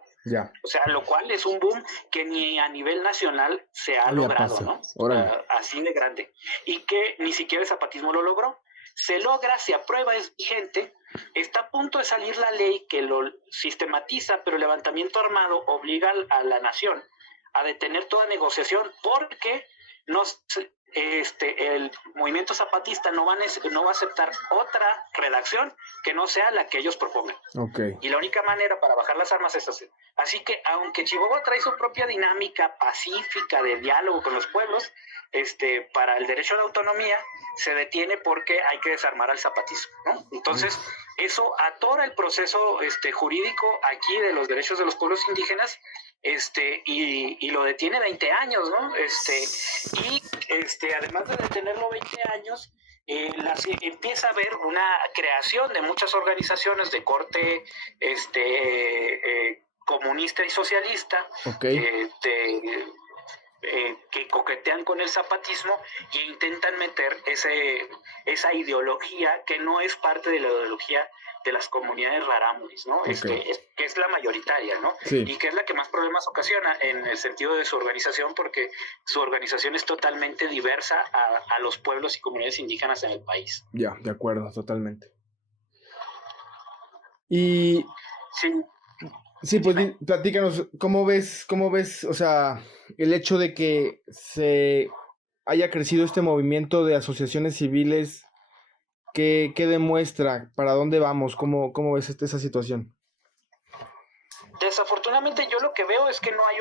O sea, lo cual es un boom que ni a nivel nacional se ha logrado, ¿no? Así de grande. Y que ni siquiera el zapatismo lo logró. Se logra, se aprueba, es vigente. Está a punto de salir la ley que lo sistematiza, pero el levantamiento armado obliga a la nación a detener toda negociación porque el movimiento zapatista no va a aceptar otra redacción que no sea la que ellos propongan. Okay. Y la única manera para bajar las armas es así. Así que aunque Chihuahua trae su propia dinámica pacífica de diálogo con los pueblos, para el derecho a la autonomía se detiene porque hay que desarmar al zapatismo, ¿no? Entonces, eso atora el proceso jurídico aquí de los derechos de los pueblos indígenas, y lo detiene 20 años, ¿no? Además de detenerlo 20 años, empieza a haber una creación de muchas organizaciones de corte comunista y socialista, okay. Que coquetean con el zapatismo e intentan meter esa ideología que no es parte de la ideología de las comunidades rarámuris, ¿no? Okay. Que es la mayoritaria, ¿no? Sí. Y que es la que más problemas ocasiona en el sentido de su organización, porque su organización es totalmente diversa a los pueblos y comunidades indígenas en el país. Ya, de acuerdo, totalmente. Y sí, pues platícanos, ¿cómo ves, o sea, el hecho de que se haya crecido este movimiento de asociaciones civiles? ¿Qué demuestra? ¿Para dónde vamos? ¿Cómo ves esa situación? Desafortunadamente yo lo que veo es que no hay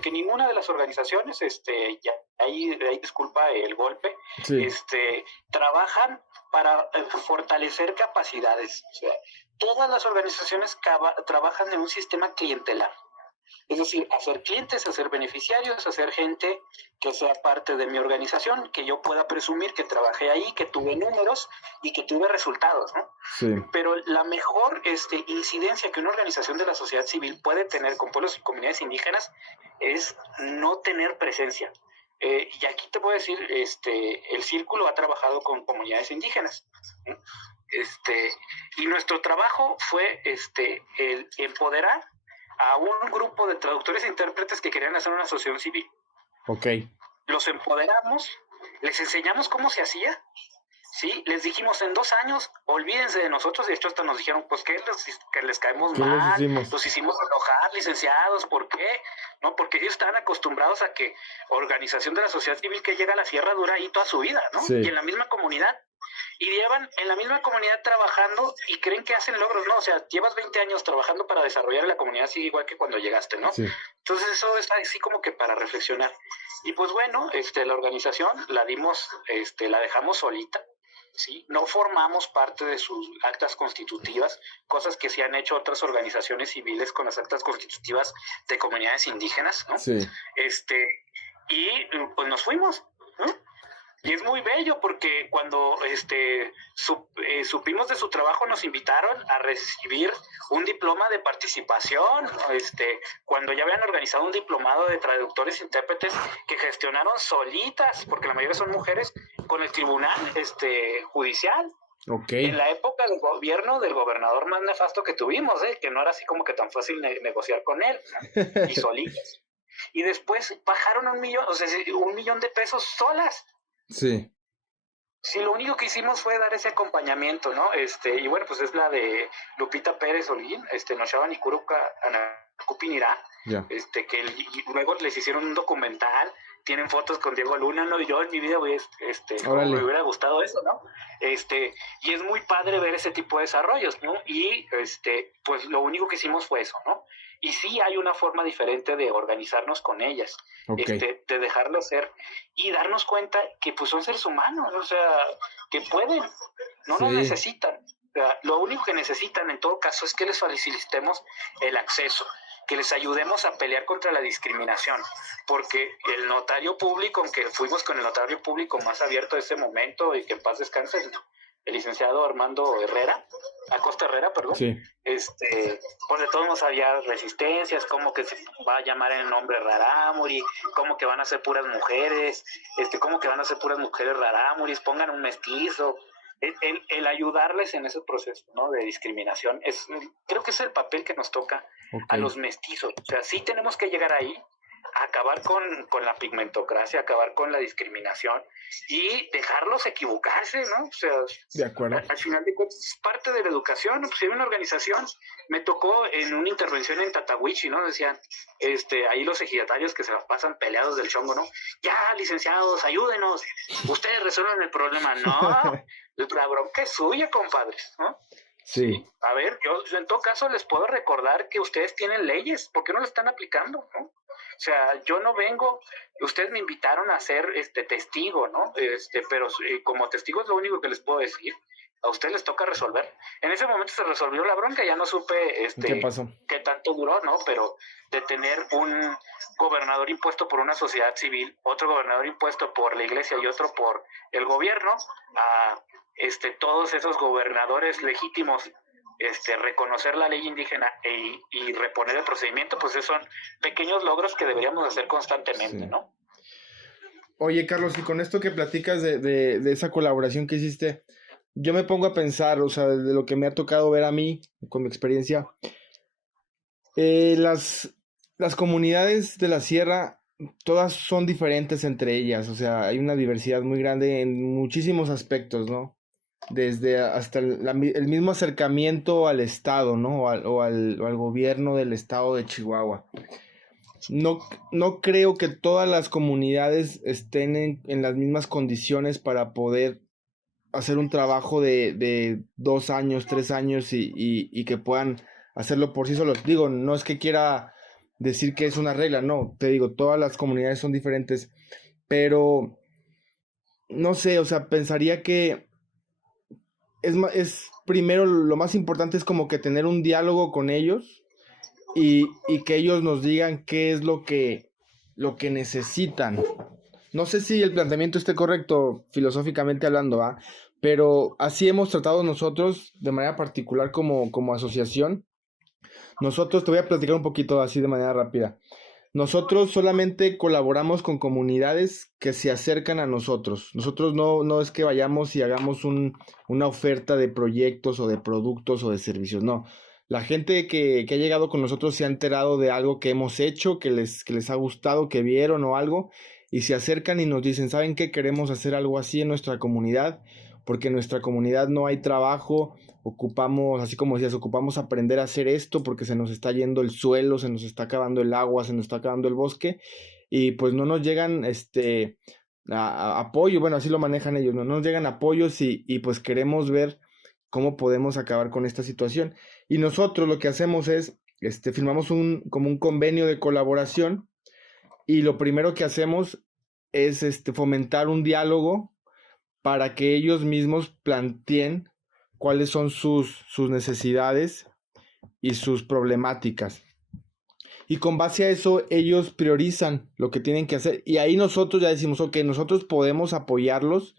que ninguna de las organizaciones, ahí disculpa el golpe, sí. Trabajan para fortalecer capacidades. O sea, todas las organizaciones trabajan en un sistema clientelar. Es decir, hacer clientes, hacer beneficiarios, hacer gente que sea parte de mi organización, que yo pueda presumir que trabajé ahí, que tuve números y que tuve resultados, ¿no? Sí. Pero la mejor incidencia que una organización de la sociedad civil puede tener con pueblos y comunidades indígenas es no tener presencia. Y aquí te puedo decir, el Círculo ha trabajado con comunidades indígenas, ¿sí? Y nuestro trabajo fue el empoderar a un grupo de traductores e intérpretes que querían hacer una asociación civil. Ok. Los empoderamos, les enseñamos cómo se hacía, ¿sí? Les dijimos, en 2 años, olvídense de nosotros. De hecho, hasta nos dijeron, pues, que les caemos ¿Qué les mal, hicimos? los hicimos enojar, licenciados. ¿Por qué? ¿No? Porque ellos estaban acostumbrados a que organización de la sociedad civil que llega a la sierra dura ahí toda su vida, ¿no? Sí. Y en la misma comunidad. Y llevan en la misma comunidad trabajando y creen que hacen logros, ¿no? O sea, llevas 20 años trabajando para desarrollar la comunidad así igual que cuando llegaste, ¿no? Sí. Entonces eso es así como que para reflexionar. Y pues bueno, la organización la dimos, la dejamos solita, ¿sí? No formamos parte de sus actas constitutivas, cosas que sí han hecho otras organizaciones civiles con las actas constitutivas de comunidades indígenas, ¿no? Sí. Y pues nos fuimos, ¿no? Y es muy bello porque cuando supimos de su trabajo nos invitaron a recibir un diploma de participación, cuando ya habían organizado un diplomado de traductores e intérpretes que gestionaron solitas, porque la mayoría son mujeres, con el tribunal judicial. Okay. En la época del gobierno del gobernador más nefasto que tuvimos, que no era así como que tan fácil negociar con él, ¿no? Y solitas. Y después bajaron $1 millón de pesos solas. Sí. Sí, lo único que hicimos fue dar ese acompañamiento, ¿no? Y bueno, pues es la de Lupita Pérez Holguín, Noshaban y Kuruka Anacupinirá, Yeah. y luego les hicieron un documental, tienen fotos con Diego Luna, ¿no? Yo en mi vida, me hubiera gustado eso, ¿no? Y es muy padre ver ese tipo de desarrollos, ¿no? Y, pues lo único que hicimos fue eso, ¿no? Y sí hay una forma diferente de organizarnos con ellas, Okay. de dejarlo ser y darnos cuenta que pues son seres humanos, o sea, que pueden, no Sí. nos necesitan. O sea, lo único que necesitan en todo caso es que les facilitemos el acceso, que les ayudemos a pelear contra la discriminación, porque el notario público, aunque fuimos con el notario público más abierto de ese momento y que en paz descanse, el licenciado Armando Acosta Herrera, perdón, Sí. pues de todos modos había resistencias, como que se va a llamar en nombre Rarámuri, como que van a ser puras mujeres, como que van a ser puras mujeres Rarámuris, pongan un mestizo. El ayudarles en ese proceso, ¿no? De discriminación, creo que es el papel que nos toca a los mestizos. O sea, sí tenemos que llegar ahí, a acabar con la pigmentocracia, acabar con la discriminación y dejarlos equivocarse, ¿no? O sea, De acuerdo. Al final de cuentas es parte de la educación, ¿no? Pues hay una organización, me tocó en una intervención en Tatahuichi, ¿no? Decían, ahí los ejidatarios que se las pasan peleados del chongo, ¿no? Ya, licenciados, ayúdenos, ustedes resuelven el problema. No, la bronca es suya, compadres, ¿no? Sí. A ver, yo en todo caso les puedo recordar que ustedes tienen leyes, ¿por qué no las están aplicando, no? O sea, yo no vengo, ustedes me invitaron a ser testigo, ¿no? Pero como testigo es lo único que les puedo decir. A ustedes les toca resolver. En ese momento se resolvió la bronca, ya no supe ¿Qué pasó? qué tanto duró, ¿no? Pero de tener un gobernador impuesto por una sociedad civil, otro gobernador impuesto por la iglesia y otro por el gobierno, a todos esos gobernadores legítimos reconocer la ley indígena y reponer el procedimiento, pues esos son pequeños logros que deberíamos hacer constantemente, Sí. ¿no? Oye, Carlos, y con esto que platicas de esa colaboración que hiciste, yo me pongo a pensar, o sea, de lo que me ha tocado ver a mí, con mi experiencia, las comunidades de la sierra, todas son diferentes entre ellas, o sea, hay una diversidad muy grande en muchísimos aspectos, ¿no? Desde hasta el mismo acercamiento al Estado, ¿no? O al gobierno del Estado de Chihuahua. No creo que todas las comunidades estén en las mismas condiciones para poder hacer un trabajo de 2 años, 3 años y que puedan hacerlo por sí solos. Digo, no es que quiera decir que es una regla, no, te digo, todas las comunidades son diferentes, pero no sé, o sea, pensaría que es primero lo más importante es como que tener un diálogo con ellos y que ellos nos digan qué es lo que necesitan. No sé si el planteamiento esté correcto filosóficamente hablando, ¿va? Pero así hemos tratado nosotros de manera particular como asociación. Nosotros, te voy a platicar un poquito así de manera rápida. Nosotros solamente colaboramos con comunidades que se acercan a nosotros. Nosotros no es que vayamos y hagamos una oferta de proyectos o de productos o de servicios, no. La gente que ha llegado con nosotros se ha enterado de algo que hemos hecho, que les ha gustado, que vieron o algo, y se acercan y nos dicen, ¿saben qué? Queremos hacer algo así en nuestra comunidad, porque en nuestra comunidad no hay trabajo, ocupamos, así como decías, ocupamos aprender a hacer esto porque se nos está yendo el suelo, se nos está acabando el agua, se nos está acabando el bosque, y pues no nos llegan apoyo, bueno, así lo manejan ellos, no nos llegan apoyos y pues queremos ver cómo podemos acabar con esta situación. Y nosotros lo que hacemos es, firmamos como un convenio de colaboración, y lo primero que hacemos es fomentar un diálogo para que ellos mismos planteen cuáles son sus necesidades y sus problemáticas. Y con base a eso, ellos priorizan lo que tienen que hacer. Y ahí nosotros ya decimos, ok, nosotros podemos apoyarlos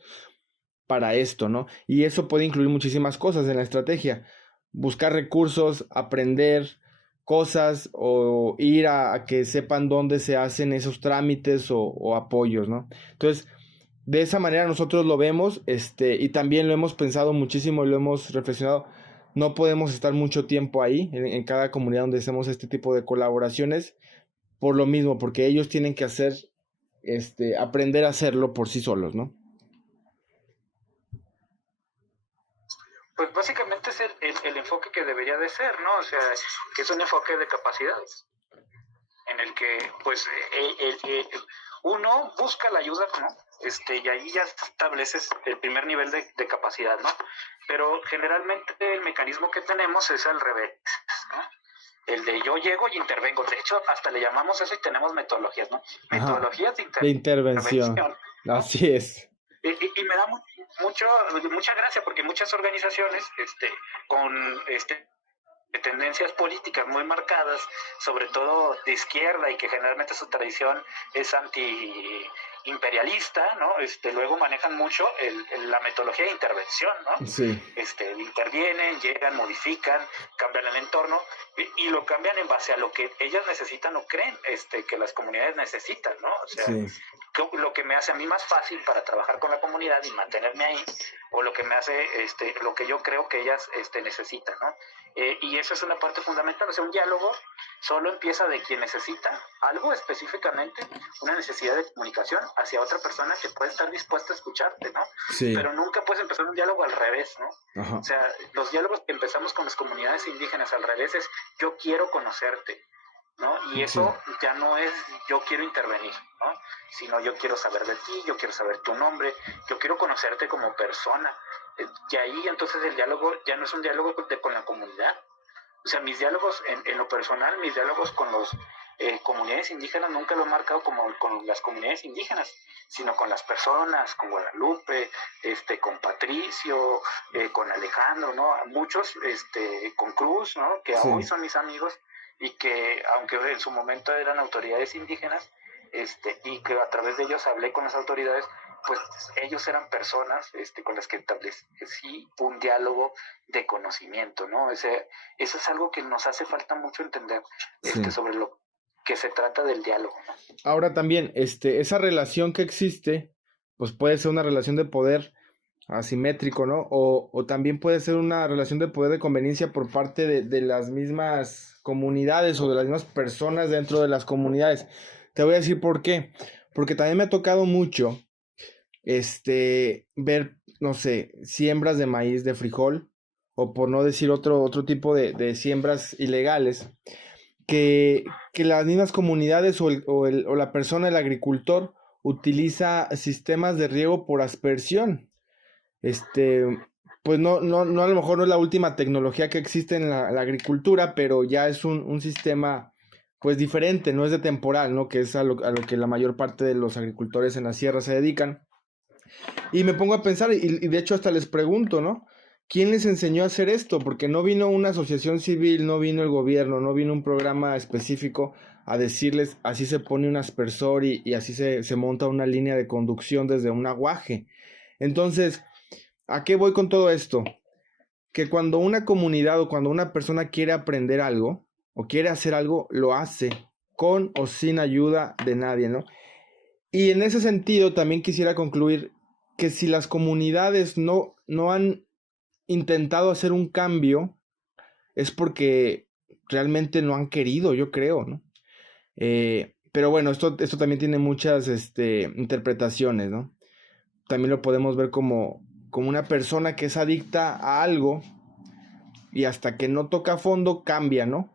para esto, ¿no? Y eso puede incluir muchísimas cosas en la estrategia. Buscar recursos, aprender cosas o ir a que sepan dónde se hacen esos trámites o apoyos, ¿no? Entonces, de esa manera nosotros lo vemos, y también lo hemos pensado muchísimo y lo hemos reflexionado. No podemos estar mucho tiempo ahí, en cada comunidad donde hacemos este tipo de colaboraciones, por lo mismo, porque ellos tienen que hacer, aprender a hacerlo por sí solos, ¿no? Pues básicamente es el enfoque que debería de ser, ¿no? O sea, que es un enfoque de capacidades, en el que, pues, uno busca la ayuda, ¿no? Y ahí ya estableces el primer nivel de capacidad, ¿no? Pero generalmente el mecanismo que tenemos es al revés, ¿no? El de yo llego y intervengo. De hecho, hasta le llamamos eso y tenemos metodologías, ¿no? Metodologías de intervención. ¿No? Así es. Y me da mucha gracia porque muchas organizaciones con tendencias políticas muy marcadas, sobre todo de izquierda, y que generalmente su tradición es anti-imperialista, ¿no? Luego manejan mucho la metodología de intervención, ¿no? Sí. Intervienen, llegan, modifican, cambian el entorno y lo cambian en base a lo que ellas necesitan o creen que las comunidades necesitan, ¿no? O sea, sí, lo que me hace a mí más fácil para trabajar con la comunidad y mantenerme ahí, o lo que me hace lo que yo creo que ellas necesitan, ¿no? Y eso es una parte fundamental. O sea, un diálogo solo empieza de quien necesita algo específicamente, una necesidad de comunicación hacia otra persona que puede estar dispuesta a escucharte, ¿no? Sí. Pero nunca puedes empezar un diálogo al revés, ¿no? Ajá. O sea, los diálogos que empezamos con las comunidades indígenas al revés es yo quiero conocerte, ¿no? Y eso sí, ya no es yo quiero intervenir, ¿no? Sino yo quiero saber de ti, yo quiero saber tu nombre, yo quiero conocerte como persona. Y ahí entonces el diálogo ya no es un diálogo con la comunidad. O sea, mis diálogos en lo personal, mis diálogos con las comunidades indígenas nunca lo he marcado como con las comunidades indígenas, sino con las personas, con Guadalupe, con Patricio, con Alejandro, ¿no? Muchos, con Cruz, ¿no? Que sí, hoy son mis amigos y que aunque en su momento eran autoridades indígenas, y que a través de ellos hablé con las autoridades, pues ellos eran personas con las que establecí un diálogo de conocimiento, ¿no? Eso es algo que nos hace falta mucho entender, sí, sobre lo que se trata del diálogo, ¿no? Ahora también, esa relación que existe, pues puede ser una relación de poder asimétrico, ¿no? O también puede ser una relación de poder de conveniencia por parte de las mismas comunidades o de las mismas personas dentro de las comunidades. Te voy a decir por qué. Porque también me ha tocado mucho ver, no sé, siembras de maíz, de frijol, o por no decir otro tipo de siembras ilegales, que las mismas comunidades o la persona, el agricultor, utiliza sistemas de riego por aspersión. Pues no, a lo mejor no es la última tecnología que existe en la agricultura, pero ya es un sistema pues diferente, no es de temporal, ¿no? Que es a lo que la mayor parte de los agricultores en la sierra se dedican. Y me pongo a pensar, y de hecho hasta les pregunto, ¿no? ¿Quién les enseñó a hacer esto? Porque no vino una asociación civil, no vino el gobierno, no vino un programa específico a decirles así se pone un aspersor y así se monta una línea de conducción desde un aguaje. Entonces, ¿a qué voy con todo esto? Que cuando una comunidad o cuando una persona quiere aprender algo o quiere hacer algo, lo hace con o sin ayuda de nadie, ¿no? Y en ese sentido también quisiera concluir que si las comunidades no han intentado hacer un cambio es porque realmente no han querido, yo creo, ¿no? Pero bueno, esto también tiene muchas interpretaciones, ¿no? También lo podemos ver como una persona que es adicta a algo y hasta que no toca fondo cambia, ¿no?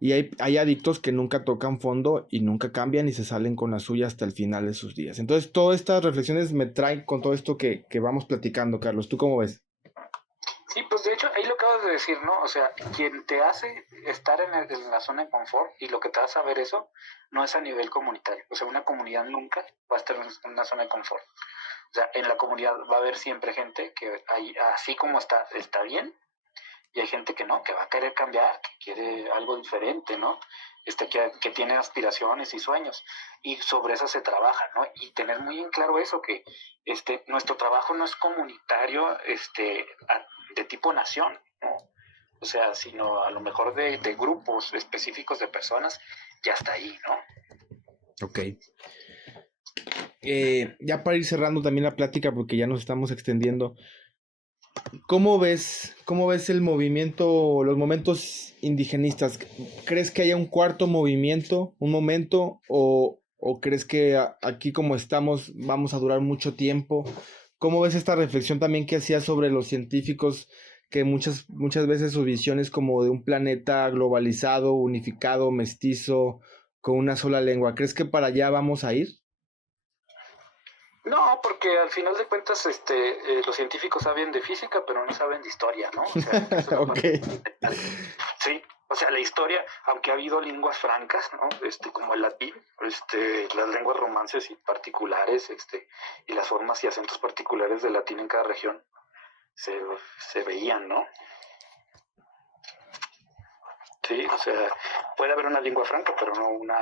Y hay adictos que nunca tocan fondo y nunca cambian y se salen con la suya hasta el final de sus días. Entonces, todas estas reflexiones me traen con todo esto que vamos platicando, Carlos. ¿Tú cómo ves? Sí, pues de hecho, ahí lo acabas de decir, ¿no? O sea, quien te hace estar en la zona de confort y lo que te hace saber eso, no es a nivel comunitario. O sea, una comunidad nunca va a estar en una zona de confort. O sea, en la comunidad va a haber siempre gente que así como está bien, y hay gente que no, que va a querer cambiar, que quiere algo diferente, ¿no? Que tiene aspiraciones y sueños, y sobre eso se trabaja, ¿no? Y tener muy en claro eso, que nuestro trabajo no es comunitario de tipo nación, ¿no? O sea, sino a lo mejor de grupos específicos de personas, ya está ahí, ¿no? Ok. Ya para ir cerrando también la plática, porque ya nos estamos extendiendo, ¿cómo ves el movimiento, los momentos indigenistas? ¿Crees que haya un cuarto movimiento, un momento, o crees que aquí como estamos vamos a durar mucho tiempo? ¿Cómo ves esta reflexión también que hacía sobre los científicos, que muchas veces su visión es como de un planeta globalizado, unificado, mestizo, con una sola lengua? ¿Crees que para allá vamos a ir? No, porque al final de cuentas los científicos saben de física, pero no saben de historia, ¿no? O sea, eso es lo Okay. Sí, o sea, la historia, aunque ha habido lenguas francas, ¿no? Como el latín, las lenguas romances y particulares, y las formas y acentos particulares del latín en cada región se veían, ¿no? Sí, o sea, puede haber una lengua franca, pero no una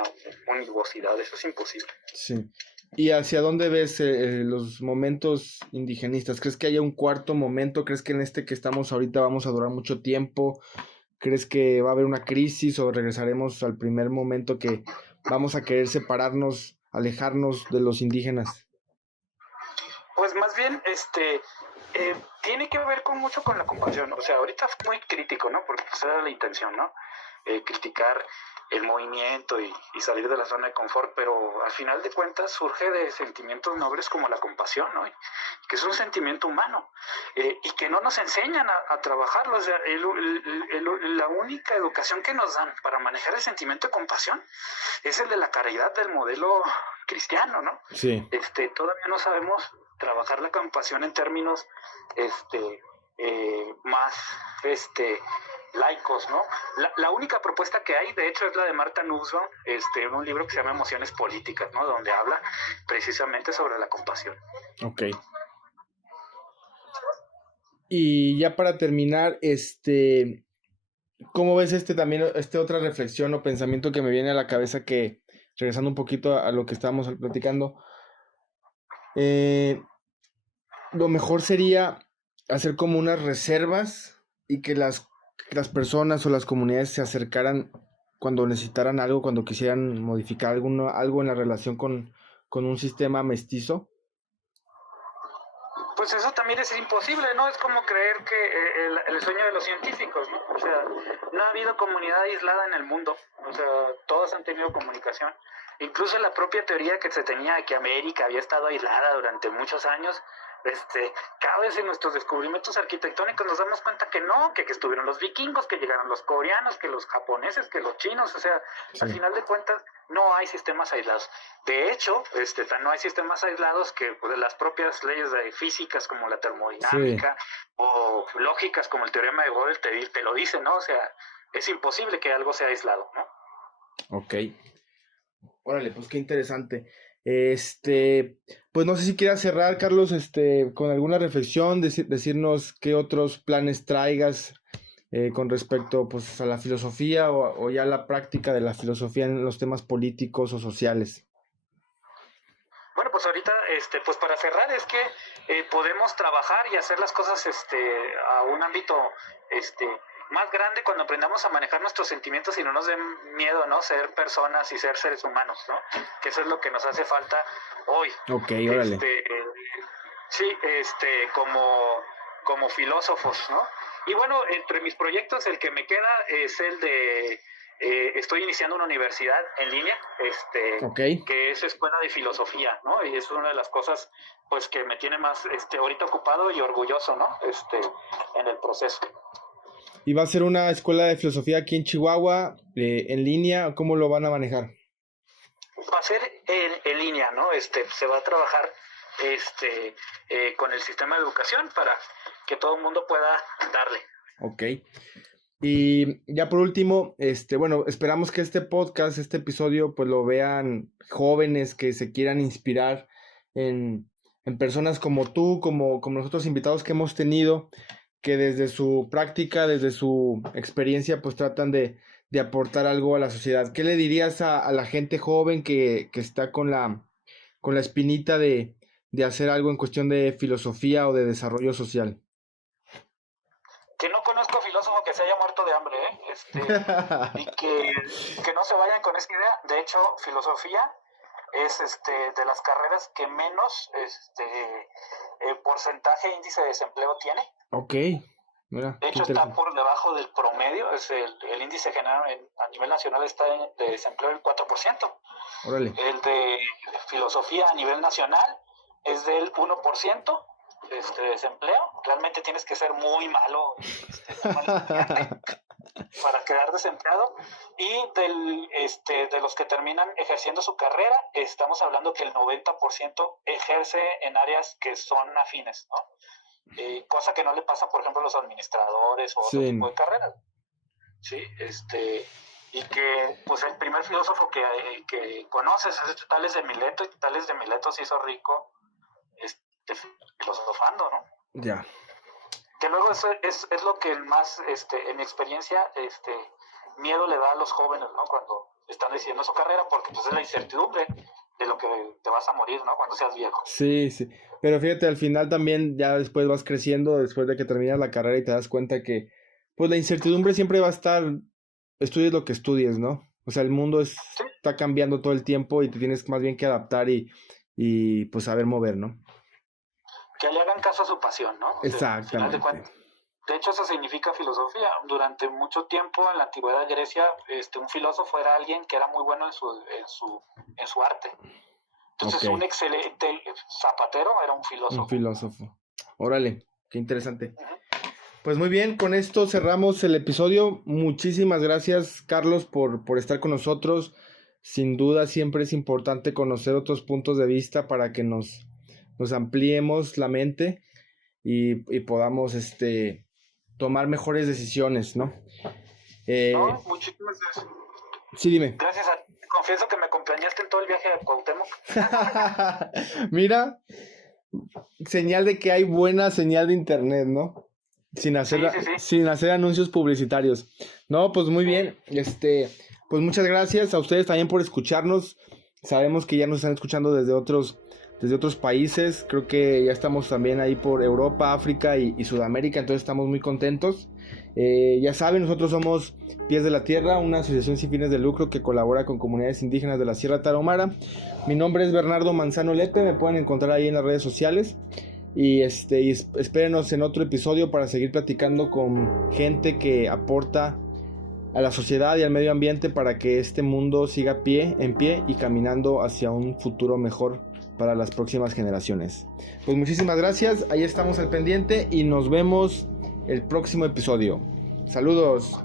univocidad, eso es imposible. Sí. ¿Y hacia dónde ves los momentos indigenistas? ¿Crees que haya un cuarto momento? ¿Crees que en que estamos ahorita vamos a durar mucho tiempo? ¿Crees que va a haber una crisis o regresaremos al primer momento que vamos a querer separarnos, alejarnos de los indígenas? Pues más bien, tiene que ver mucho con la compasión. O sea, ahorita es muy crítico, ¿no? Porque esa era la intención, ¿no? Criticar el movimiento y salir de la zona de confort, pero al final de cuentas surge de sentimientos nobles como la compasión, ¿no? Que es un sentimiento humano, y que no nos enseñan a trabajarlo. O sea, la única educación que nos dan para manejar el sentimiento de compasión es el de la caridad del modelo cristiano, ¿no? Sí. Todavía no sabemos trabajar la compasión en términos más laicos, ¿no? La única propuesta que hay, de hecho, es la de Martha Nussbaum, en un libro que se llama Emociones Políticas, ¿no? Donde habla precisamente sobre la compasión. Ok. Y ya para terminar, ¿cómo ves también, otra reflexión o pensamiento que me viene a la cabeza, que, regresando un poquito a lo que estábamos platicando, lo mejor sería hacer como unas reservas y que las personas o las comunidades se acercaran cuando necesitaran algo, cuando quisieran modificar algo en la relación con un sistema mestizo? Pues eso también es imposible, ¿no? Es como creer que el sueño de los científicos, ¿no? O sea, no ha habido comunidad aislada en el mundo. O sea, todos han tenido comunicación. Incluso la propia teoría que se tenía de que América había estado aislada durante muchos años, cada vez en nuestros descubrimientos arquitectónicos nos damos cuenta que no, que estuvieron los vikingos, que llegaron los coreanos, que los japoneses, que los chinos. O sea, sí. Al final de cuentas no hay sistemas aislados. De hecho, no hay sistemas aislados que pues, las propias leyes de físicas como la termodinámica, sí, o lógicas como el teorema de Gödel te lo dicen, ¿no? O sea, es imposible que algo sea aislado, ¿no? Ok. Órale, pues qué interesante. Pues no sé si quieras cerrar, Carlos, con alguna reflexión, decirnos qué otros planes traigas con respecto pues a la filosofía o ya la práctica de la filosofía en los temas políticos o sociales. Bueno, pues ahorita, pues para cerrar es que podemos trabajar y hacer las cosas a un ámbito más grande cuando aprendamos a manejar nuestros sentimientos y no nos den miedo, ¿no? Ser personas y ser seres humanos, ¿no? Que eso es lo que nos hace falta hoy. Ok, órale. Sí, como filósofos, ¿no? Y bueno, entre mis proyectos el que me queda es el de estoy iniciando una universidad en línea, que es escuela de filosofía, ¿no? Y es una de las cosas pues que me tiene más ahorita ocupado y orgulloso, ¿no? En el proceso. ¿Y va a ser una escuela de filosofía aquí en Chihuahua, en línea? ¿Cómo lo van a manejar? Va a ser en línea, ¿no? Se va a trabajar con el sistema de educación para que todo el mundo pueda darle. Ok. Y ya por último, bueno, esperamos que este podcast, este episodio, pues lo vean jóvenes que se quieran inspirar en personas como tú, como los otros invitados que hemos tenido, que desde su práctica, desde su experiencia, pues tratan de aportar algo a la sociedad. ¿Qué le dirías a la gente joven que está con la espinita de hacer algo en cuestión de filosofía o de desarrollo social? Que no conozco filósofo que se haya muerto de hambre, y que no se vayan con esa idea. De hecho, filosofía es de las carreras que menos porcentaje índice de desempleo tiene. Ok, mira. De hecho, está por debajo del promedio. Es el índice general a nivel nacional está de desempleo del 4%. Órale. El de filosofía a nivel nacional es del 1%. Desempleo. Realmente tienes que ser muy malo, para quedar desempleado. Y de los que terminan ejerciendo su carrera, estamos hablando que el 90% ejerce en áreas que son afines, ¿no? Cosa que no le pasa, por ejemplo, a los administradores o otro tipo de carreras. Sí, y que pues el primer filósofo que conoces es Tales de Mileto, y Tales de Mileto se hizo rico filosofando, ¿no? Ya. Que luego eso es lo que más, en mi experiencia, miedo le da a los jóvenes, ¿no? Cuando están decidiendo su carrera, porque pues es la incertidumbre de lo que te vas a morir, ¿no? Cuando seas viejo. Sí. Pero fíjate, al final también ya después vas creciendo, después de que terminas la carrera y te das cuenta que pues la incertidumbre siempre va a estar, estudies lo que estudies, ¿no? O sea, el mundo está cambiando todo el tiempo y te tienes más bien que adaptar y pues saber mover, ¿no? Que le hagan caso a su pasión, ¿no? Exactamente. De hecho, eso significa filosofía. Durante mucho tiempo en la antigüedad Grecia, un filósofo era alguien que era muy bueno en su arte. Entonces, un excelente zapatero era un filósofo. Un filósofo. Órale, qué interesante. Pues muy bien, con esto cerramos el episodio. Muchísimas gracias, Carlos, por estar con nosotros. Sin duda, siempre es importante conocer otros puntos de vista para que nos ampliemos la mente y podamos tomar mejores decisiones, ¿no? No, muchísimas gracias. Sí, dime. Gracias a ti. Confieso que me acompañaste en todo el viaje a Cuauhtémoc. Mira, señal de que hay buena señal de internet, ¿no? Sin hacer anuncios publicitarios. No, pues muy bien. Pues muchas gracias a ustedes también por escucharnos. Sabemos que ya nos están escuchando desde otros países. Creo que ya estamos también ahí por Europa, África y Sudamérica, entonces estamos muy contentos. Ya saben, nosotros somos Pies de la Tierra, una asociación sin fines de lucro que colabora con comunidades indígenas de la Sierra Tarahumara. Mi nombre es Bernardo Manzano Lepe, me pueden encontrar ahí en las redes sociales. Y espérenos en otro episodio para seguir platicando con gente que aporta a la sociedad y al medio ambiente para que este mundo siga en pie y caminando hacia un futuro mejor para las próximas generaciones. Pues muchísimas gracias, ahí estamos al pendiente y nos vemos el próximo episodio. Saludos.